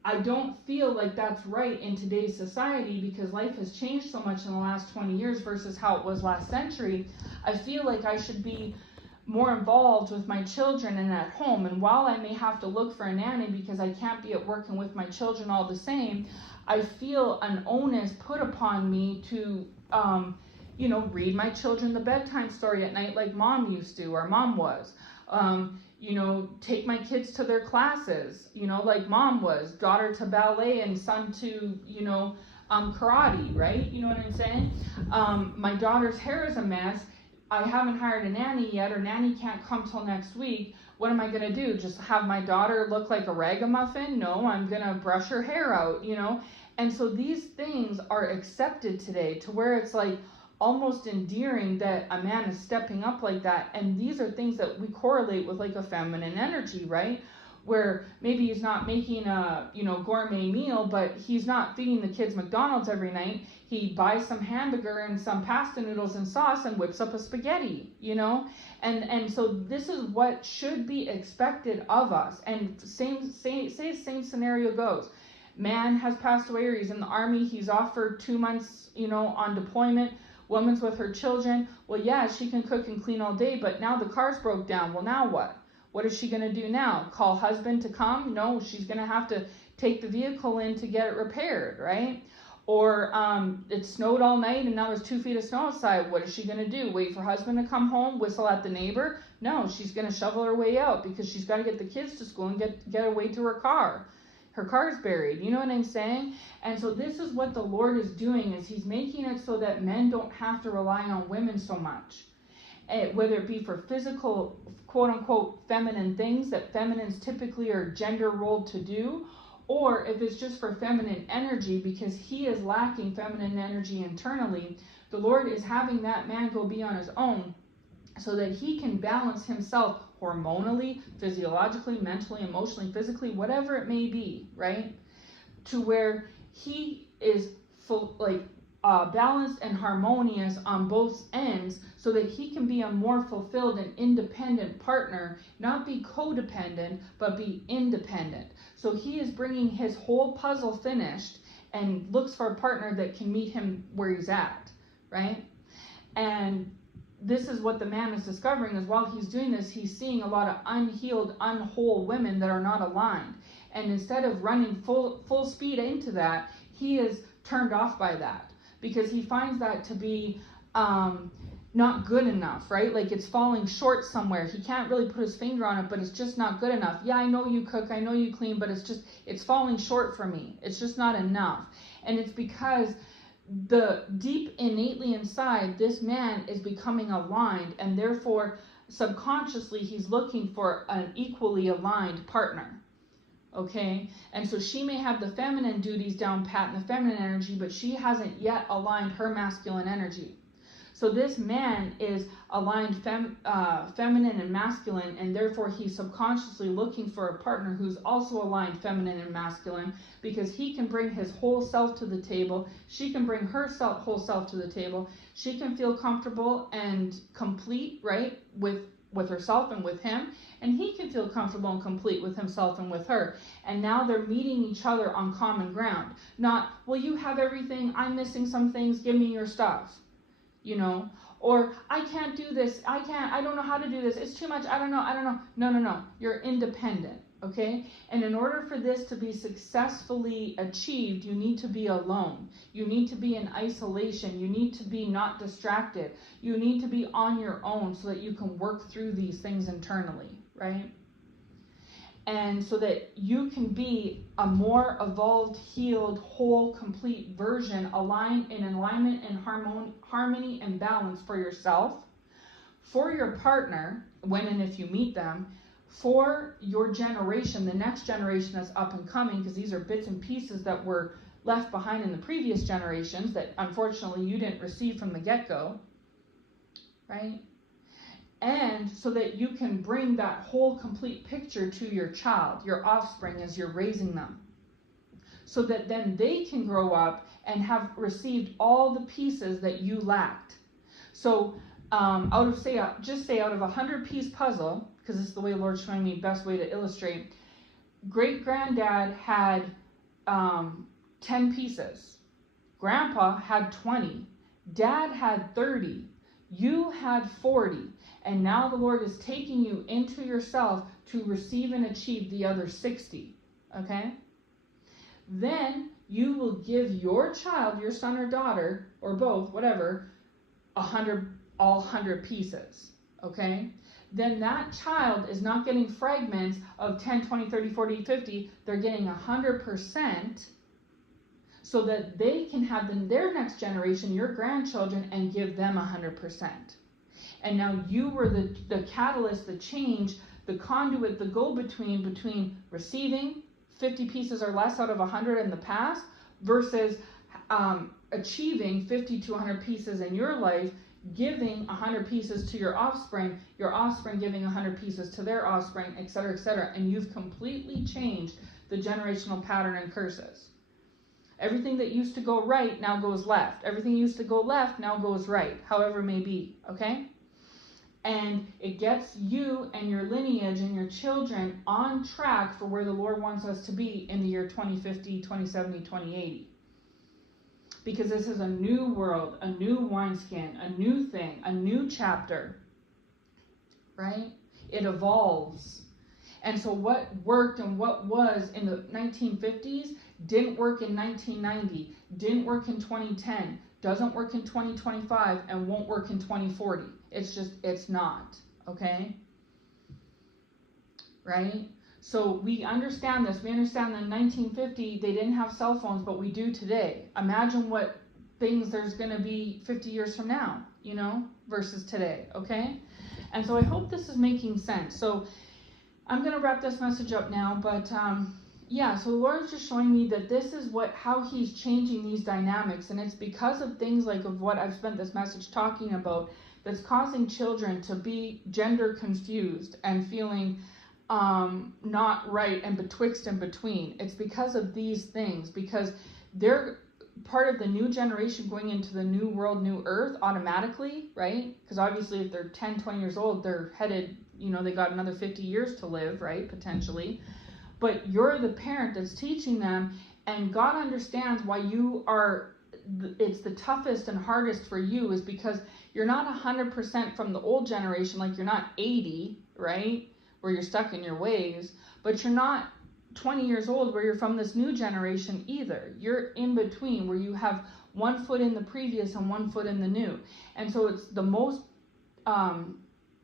I don't feel like that's right in today's society, because life has changed so much in the last 20 years versus how it was last century. I feel like I should be more involved with my children and at home. And while I may have to look for a nanny because I can't be at work and with my children all the same, I feel an onus put upon me to, read my children the bedtime story at night like mom used to, or mom was. Take my kids to their classes, like mom was, daughter to ballet and son to, karate, right? You know what I'm saying? My daughter's hair is a mess. I haven't hired a nanny yet, or nanny can't come till next week. What am I going to do? Just have my daughter look like a ragamuffin? No, I'm going to brush her hair out, And so these things are accepted today, to where it's like almost endearing that a man is stepping up like that. And these are things that we correlate with, like a feminine energy, right? Where maybe he's not making a gourmet meal, but he's not feeding the kids McDonald's every night. He buys some hamburger and some pasta noodles and sauce and whips up a spaghetti, and so this is what should be expected of us. And same scenario goes. Man has passed away, or he's in the army, he's off for 2 months, on deployment. Woman's with her children. Well, yeah, she can cook and clean all day, but now the car's broke down. Well, now what? What is she going to do now? Call husband to come? No, she's going to have to take the vehicle in to get it repaired, right? Or it snowed all night and now there's 2 feet of snow outside. What is she going to do? Wait for husband to come home, whistle at the neighbor? No, she's going to shovel her way out, because she's got to get the kids to school and get away to her car. her car's buried. You know what I'm saying? And so this is what the Lord is doing, is he's making it so that men don't have to rely on women so much. Whether it be for physical, quote unquote, feminine things that feminines typically are gender rolled to do, or if it's just for feminine energy because he is lacking feminine energy internally, the Lord is having that man go be on his own so that he can balance himself hormonally, physiologically, mentally, emotionally, physically, whatever it may be, right? To where he is full, balanced and harmonious on both ends so that he can be a more fulfilled and independent partner, not be codependent, but be independent. So he is bringing his whole puzzle finished and looks for a partner that can meet him where he's at, right? And this is what the man is discovering, is while he's doing this, he's seeing a lot of unhealed, unwhole women that are not aligned. And instead of running full speed into that, he is turned off by that because he finds that to be not good enough, right? Like it's falling short somewhere. He can't really put his finger on it, but it's just not good enough. Yeah, I know you cook, I know you clean, but it's falling short for me. It's just not enough. And it's because the deep innately inside, this man is becoming aligned, and therefore subconsciously he's looking for an equally aligned partner. Okay, and so she may have the feminine duties down pat and the feminine energy, but she hasn't yet aligned her masculine energy. So this man is aligned feminine and masculine, and therefore he's subconsciously looking for a partner who's also aligned feminine and masculine, because he can bring his whole self to the table. She can bring her whole self to the table. She can feel comfortable and complete, right, with herself and with him, and he can feel comfortable and complete with himself and with her. And now they're meeting each other on common ground. Not, well, you have everything, I'm missing some things, give me your stuff. You know, or I can't do this, I don't know how to do this, it's too much, I don't know. No. You're independent, okay? And in order for this to be successfully achieved, you need to be alone. You need to be in isolation. You need to be not distracted. You need to be on your own so that you can work through these things internally, right? And so that you can be a more evolved, healed, whole, complete version, aligned in alignment and harmony and balance for yourself, for your partner, when and if you meet them, for your generation, the next generation that's up and coming, because these are bits and pieces that were left behind in the previous generations that unfortunately you didn't receive from the get-go, right? And so that you can bring that whole complete picture to your child, your offspring, as you're raising them. So that then they can grow up and have received all the pieces that you lacked. So out of 100-piece puzzle, because this is the way the Lord's showing me best way to illustrate, great-granddad had 10 pieces. Grandpa had 20. Dad had 30. You had 40. And now the Lord is taking you into yourself to receive and achieve the other 60. Okay? Then you will give your child, your son or daughter, or both, whatever, all 100 pieces. Okay? Then that child is not getting fragments of 10, 20, 30, 40, 50. They're getting 100%, so that they can have their next generation, your grandchildren, and give them 100%. And now you were the catalyst, the change, the conduit, the go-between between receiving 50 pieces or less out of 100 in the past versus achieving 50 to 100 pieces in your life, giving 100 pieces to your offspring giving 100 pieces to their offspring, etc., etc. And you've completely changed the generational pattern and curses. Everything that used to go right now goes left. Everything used to go left now goes right, however it may be, okay? And it gets you and your lineage and your children on track for where the Lord wants us to be in the year 2050, 2070, 2080. Because this is a new world, a new wineskin, a new thing, a new chapter, right? It evolves. And so what worked and what was in the 1950s didn't work in 1990, didn't work in 2010, doesn't work in 2025, and won't work in 2040. It's not, okay? Right? So we understand this. We understand that in 1950 they didn't have cell phones, but we do today. Imagine what things there's going to be 50 years from now, you know, versus today, okay? And so I hope this is making sense. So I'm going to wrap this message up now, but yeah, so the Lord is just showing me that this is how he's changing these dynamics, and it's because of things like of what I've spent this message talking about that's causing children to be gender confused and feeling not right and betwixt and between. It's because of these things, because they're part of the new generation going into the new world, new earth automatically, right? Because obviously if they're 10, 20 years old, they're headed, you know, they got another 50 years to live, right? Potentially. But you're the parent that's teaching them, and God understands why you are, it's the toughest and hardest for you is because you're not 100% from the old generation, like you're not 80, right? Where you're stuck in your ways, but you're not 20 years old where you're from this new generation either. You're in between where you have one foot in the previous and one foot in the new. And so it's the most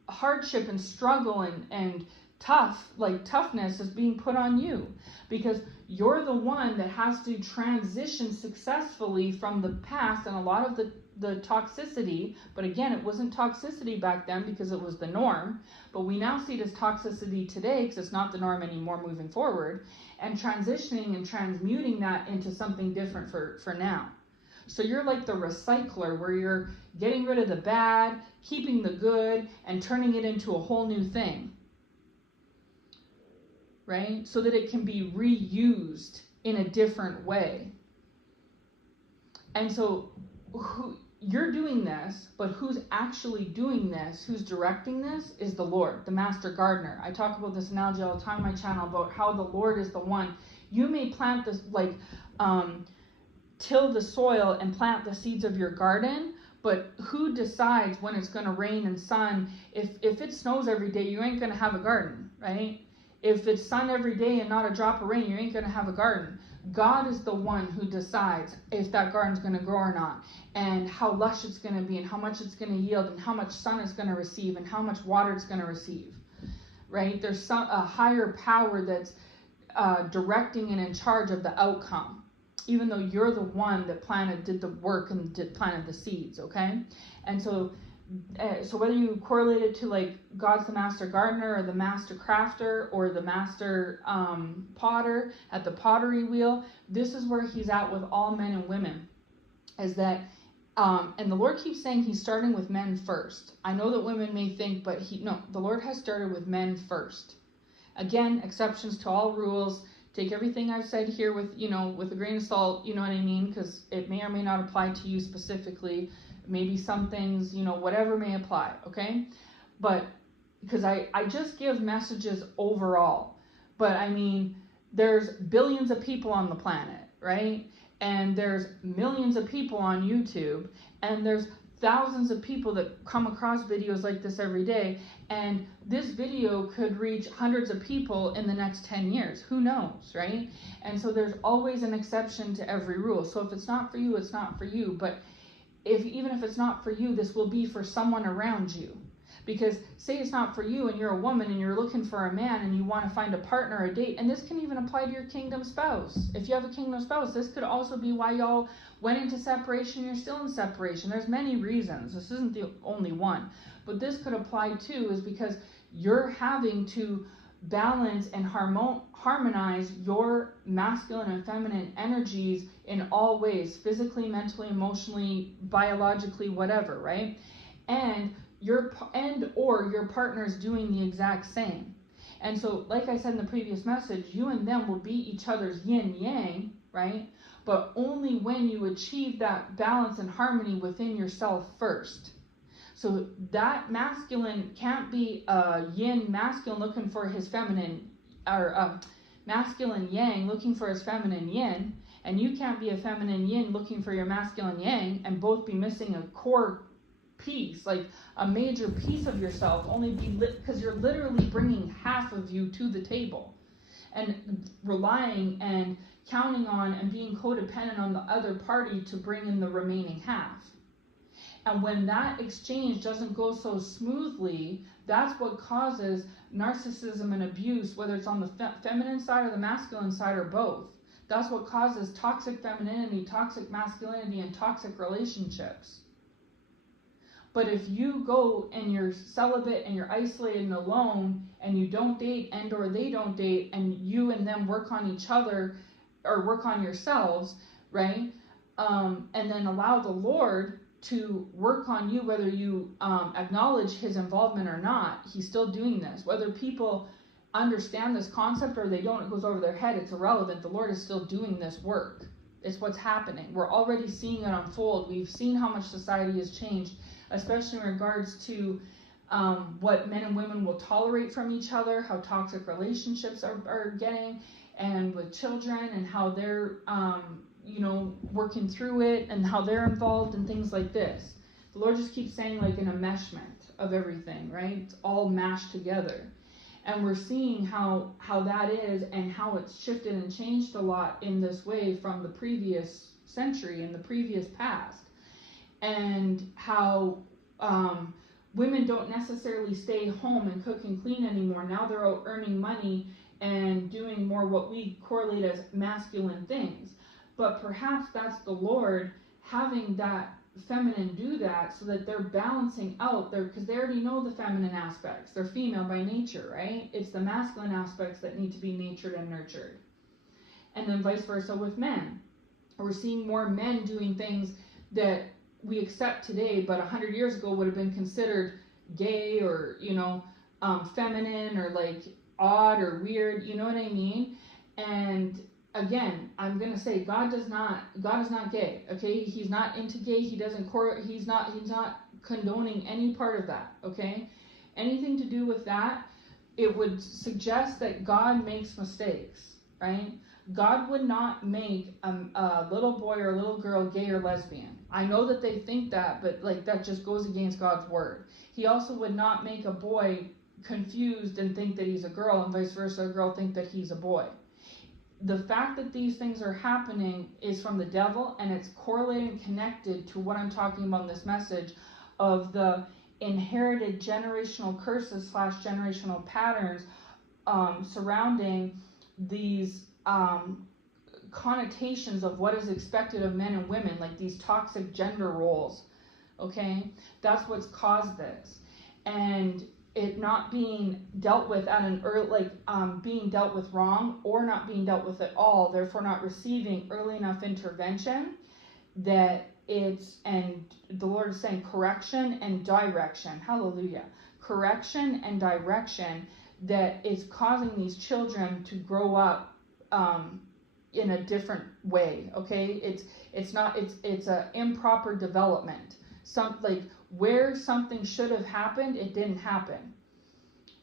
hardship and struggle and toughness is being put on you, because you're the one that has to transition successfully from the past and a lot of the toxicity. But again, it wasn't toxicity back then because it was the norm, but we now see it as toxicity today because it's not the norm anymore moving forward, and transitioning and transmuting that into something different for now. So you're like the recycler where you're getting rid of the bad, keeping the good, and turning it into a whole new thing, right? So that it can be reused in a different way. And so you're doing this, but who's actually doing this, who's directing this, is the Lord, the master gardener. I talk about this analogy all the time on my channel about how the Lord is the one. You may plant this, till the soil and plant the seeds of your garden, but who decides when it's going to rain and sun? If it snows every day, you ain't going to have a garden, right? If it's sun every day and not a drop of rain, you ain't going to have a garden. God is the one who decides if that garden's going to grow or not, and how lush it's going to be, and how much it's going to yield, and how much sun it's going to receive, and how much water it's going to receive, right? There's a higher power that's directing and in charge of the outcome, even though you're the one that did the work and planted the seeds, okay? And so whether you correlate it to like God's the master gardener or the master crafter or the master potter at the pottery wheel, this is where he's at with all men and women, is that and the Lord keeps saying he's starting with men first. I know that women may think, but the Lord has started with men first. Again, exceptions to all rules. Take everything I've said here with a grain of salt, you know what I mean? Because it may or may not apply to you specifically. Maybe some things, whatever may apply, okay? But because I just give messages overall. But I mean, there's billions of people on the planet, right? And there's millions of people on YouTube, and there's thousands of people that come across videos like this every day, and this video could reach hundreds of people in the next 10 years. Who knows, right? And so there's always an exception to every rule. So if it's not for you, it's not for you. But even if it's not for you, this will be for someone around you. Because say it's not for you and you're a woman and you're looking for a man and you want to find a partner or a date, and this can even apply to your kingdom spouse. If you have a kingdom spouse, this could also be why y'all went into separation, you're still in separation. There's many reasons. This isn't the only one. But this could apply too, is because you're having to balance and harmonize your masculine and feminine energies in all ways, physically, mentally, emotionally, biologically, whatever, right? And your partner is doing the exact same. And so, like I said in the previous message, you and them will be each other's yin yang, right? But only when you achieve that balance and harmony within yourself first. So that masculine can't be a yin masculine looking for his feminine, or masculine yang looking for his feminine yin, and you can't be a feminine yin looking for your masculine yang and both be missing a core piece, like a major piece of yourself, because you're literally bringing half of you to the table and relying and counting on and being codependent on the other party to bring in the remaining half. And when that exchange doesn't go so smoothly, that's what causes narcissism and abuse, whether it's on the feminine side or the masculine side or both. That's what causes toxic femininity, toxic masculinity, and toxic relationships. But if you go and you're celibate and you're isolated and alone and you don't date and or they don't date and you and them work on each other or work on yourselves, right? And then allow the Lord to work on you, whether you acknowledge his involvement or not, he's still doing this. Whether people understand this concept or they don't, it goes over their head, it's irrelevant. The Lord is still doing this work. It's what's happening. We're already seeing it unfold. We've seen how much society has changed, especially in regards to what men and women will tolerate from each other, how toxic relationships are getting, and with children, and how they're working through it, and how they're involved in things like this. The Lord just keeps saying, like, an enmeshment of everything, right? It's all mashed together. And we're seeing how that is, and how it's shifted and changed a lot in this way from the previous century and the previous past. And how women don't necessarily stay home and cook and clean anymore. Now they're out earning money and doing more what we correlate as masculine things. But perhaps that's the Lord having that feminine do that so that they're balancing out there, because they already know the feminine aspects. They're female by nature, right? It's the masculine aspects that need to be nurtured and nurtured. And then vice versa with men. We're seeing more men doing things that we accept today, but 100 years ago would have been considered gay or, feminine or like odd or weird, you know what I mean? And again, I'm gonna say God is not gay. Okay, he's not into gay. He's not condoning any part of that. Okay, anything to do with that, it would suggest that God makes mistakes, right? God would not make a little boy or a little girl gay or lesbian. I know that they think that, but like that just goes against God's word. He also would not make a boy confused and think that he's a girl, and vice versa, a girl think that he's a boy. The fact that these things are happening is from the devil, and it's correlated and connected to what I'm talking about in this message of the inherited generational curses / generational patterns surrounding these connotations of what is expected of men and women, like these toxic gender roles. Okay, that's what's caused this, and it not being dealt with at an early, being dealt with wrong or not being dealt with at all, therefore not receiving early enough intervention, that it's, and the Lord is saying correction and direction, hallelujah, correction and direction, that is causing these children to grow up in a different way. Okay, it's a improper development. Where something should have happened, it didn't happen.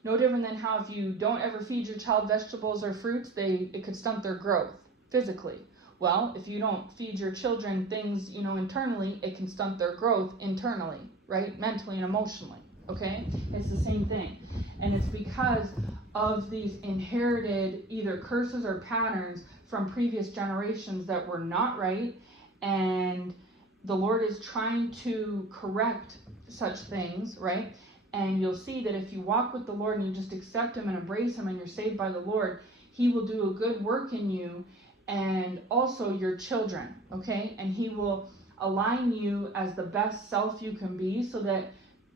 No different than how if you don't ever feed your child vegetables or fruits, it could stunt their growth physically. Well, if you don't feed your children things, internally, it can stunt their growth internally, right? Mentally and emotionally, okay? It's the same thing. And it's because of these inherited either curses or patterns from previous generations that were not right, and the Lord is trying to correct such things, right? And you'll see that if you walk with the Lord and you just accept him and embrace him and you're saved by the Lord, he will do a good work in you and also your children, okay? And he will align you as the best self you can be, so that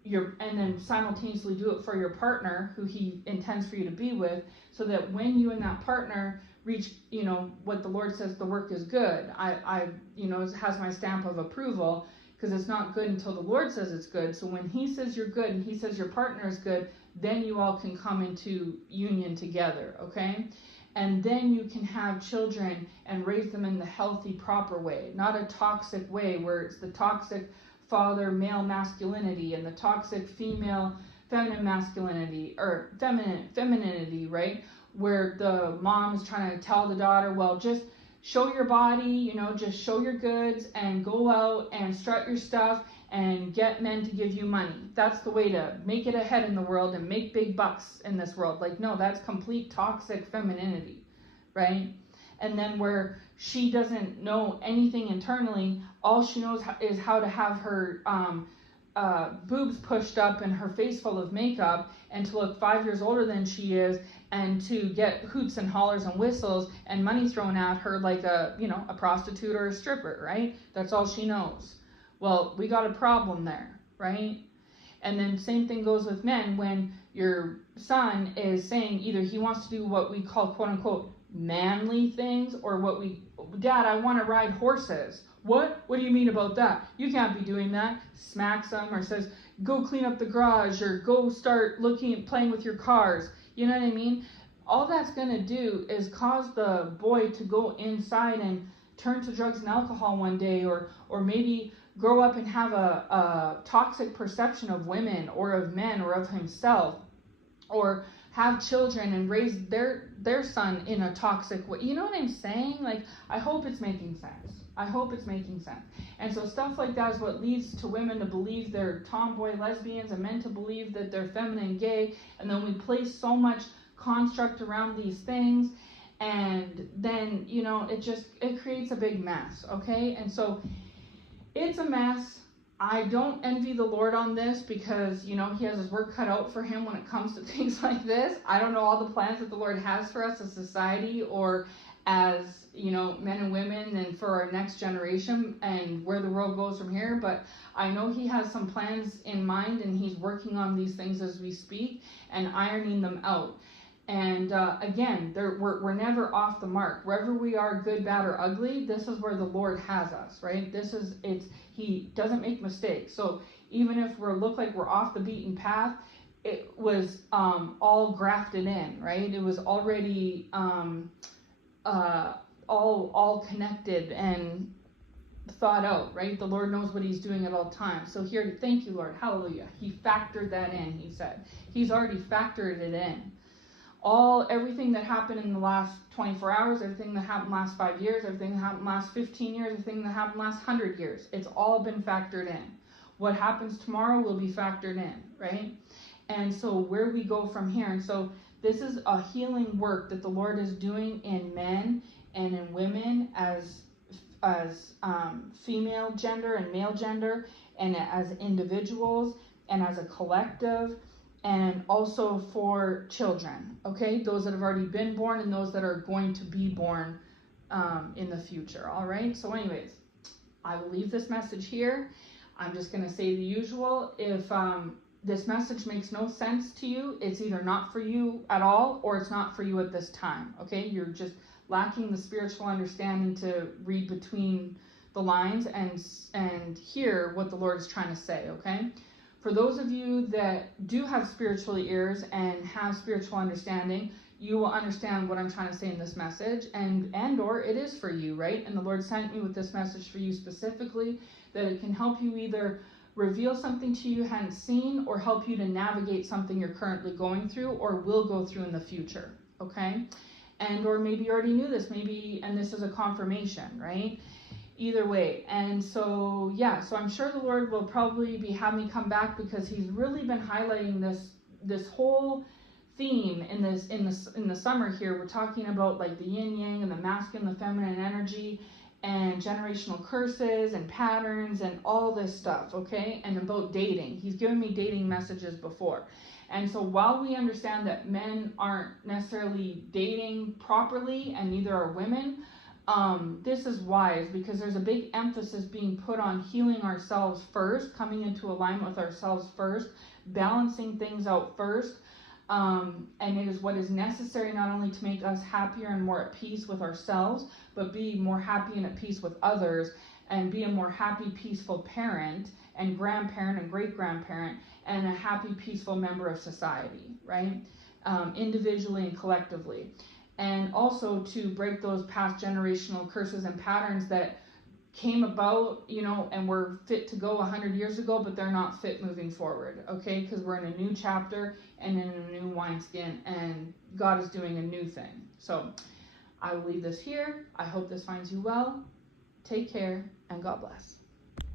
and then simultaneously do it for your partner who he intends for you to be with, so that when you and that partner reach, what the Lord says, the work is good. It has my stamp of approval, because it's not good until the Lord says it's good. So when he says you're good and he says your partner is good, then you all can come into union together, okay? And then you can have children and raise them in the healthy, proper way, not a toxic way where it's the toxic father male masculinity and the toxic female feminine masculinity, or femininity, right? Where the mom is trying to tell the daughter, well, just show your body, just show your goods and go out and strut your stuff and get men to give you money. That's the way to make it ahead in the world and make big bucks in this world. Like, no, that's complete toxic femininity, right? and then where she doesn't know anything internally, all she knows is how to have her boobs pushed up and her face full of makeup and to look 5 years older than she is, and to get hoots and hollers and whistles and money thrown at her like a prostitute or a stripper, right? That's all she knows. Well, we got a problem there, right? And then same thing goes with men. When your son is saying either he wants to do what we call quote unquote manly things, or Dad, I want to ride horses. What do you mean about that? You can't be doing that. Smacks them or says, go clean up the garage, or go start playing with your cars. You know what I mean? All that's going to do is cause the boy to go inside and turn to drugs and alcohol one day, or maybe grow up and have a toxic perception of women or of men or of himself, or have children and raise their son in a toxic way. You know what I'm saying? Like, I hope it's making sense. And so stuff like that is what leads to women to believe they're tomboy lesbians, and men to believe that they're feminine gay, and then we place so much construct around these things, and then it creates a big mess. Okay? And so it's a mess. I don't envy the Lord on this, because he has his work cut out for him when it comes to things like this. I don't know all the plans that the Lord has for us as society, or as men and women, and for our next generation, and where the world goes from here. But I know he has some plans in mind, and he's working on these things as we speak and ironing them out. And again, we're never off the mark. Wherever we are, good, bad, or ugly, this is where the Lord has us, right? He doesn't make mistakes. So even if we look like we're off the beaten path, it was all grafted in, right? It was already all connected and thought out, right? The Lord knows what he's doing at all times. So here, thank you, Lord, hallelujah. He factored that in, he said. He's already factored it in. Everything that happened in the last 24 hours, everything that happened last 5 years, everything that happened last 15 years, everything that happened last 100 years, it's all been factored in. What happens tomorrow will be factored in, right? And so where we go from here, and so this is a healing work that the Lord is doing in men and in women, as female gender and male gender, and as individuals and as a collective, and also for children, okay? Those that have already been born and those that are going to be born in the future, all right? So anyways, I will leave this message here. I'm just going to say the usual. If this message makes no sense to you, it's either not for you at all, or it's not for you at this time, okay? You're just lacking the spiritual understanding to read between the lines and hear what the Lord is trying to say, okay? For those of you that do have spiritual ears and have spiritual understanding, you will understand what I'm trying to say in this message, and or it is for you, right? And the Lord sent me with this message for you specifically, that it can help you either reveal something to you hadn't seen, or help you to navigate something you're currently going through or will go through in the future, okay? And or maybe you already knew this, and this is a confirmation, right? Either way. And so so I'm sure the Lord will probably have me come back, because he's really been highlighting this whole theme in the summer here. We're talking about like the yin yang and the masculine, the feminine energy, and generational curses and patterns and all this stuff, okay? And about dating. He's given me dating messages before. And so while we understand that men aren't necessarily dating properly, and neither are women, this is wise, because there's a big emphasis being put on healing ourselves first, coming into alignment with ourselves first, balancing things out first. And it is what is necessary not only to make us happier and more at peace with ourselves, but be more happy and at peace with others, and be a more happy, peaceful parent and grandparent and great-grandparent, and a happy, peaceful member of society, right? Individually and collectively. And also to break those past generational curses and patterns that came about, and were fit to go 100 years ago, but they're not fit moving forward, okay? Because we're in a new chapter and in a new wineskin, and God is doing a new thing. So I will leave this here. I hope this finds you well. Take care, and God bless.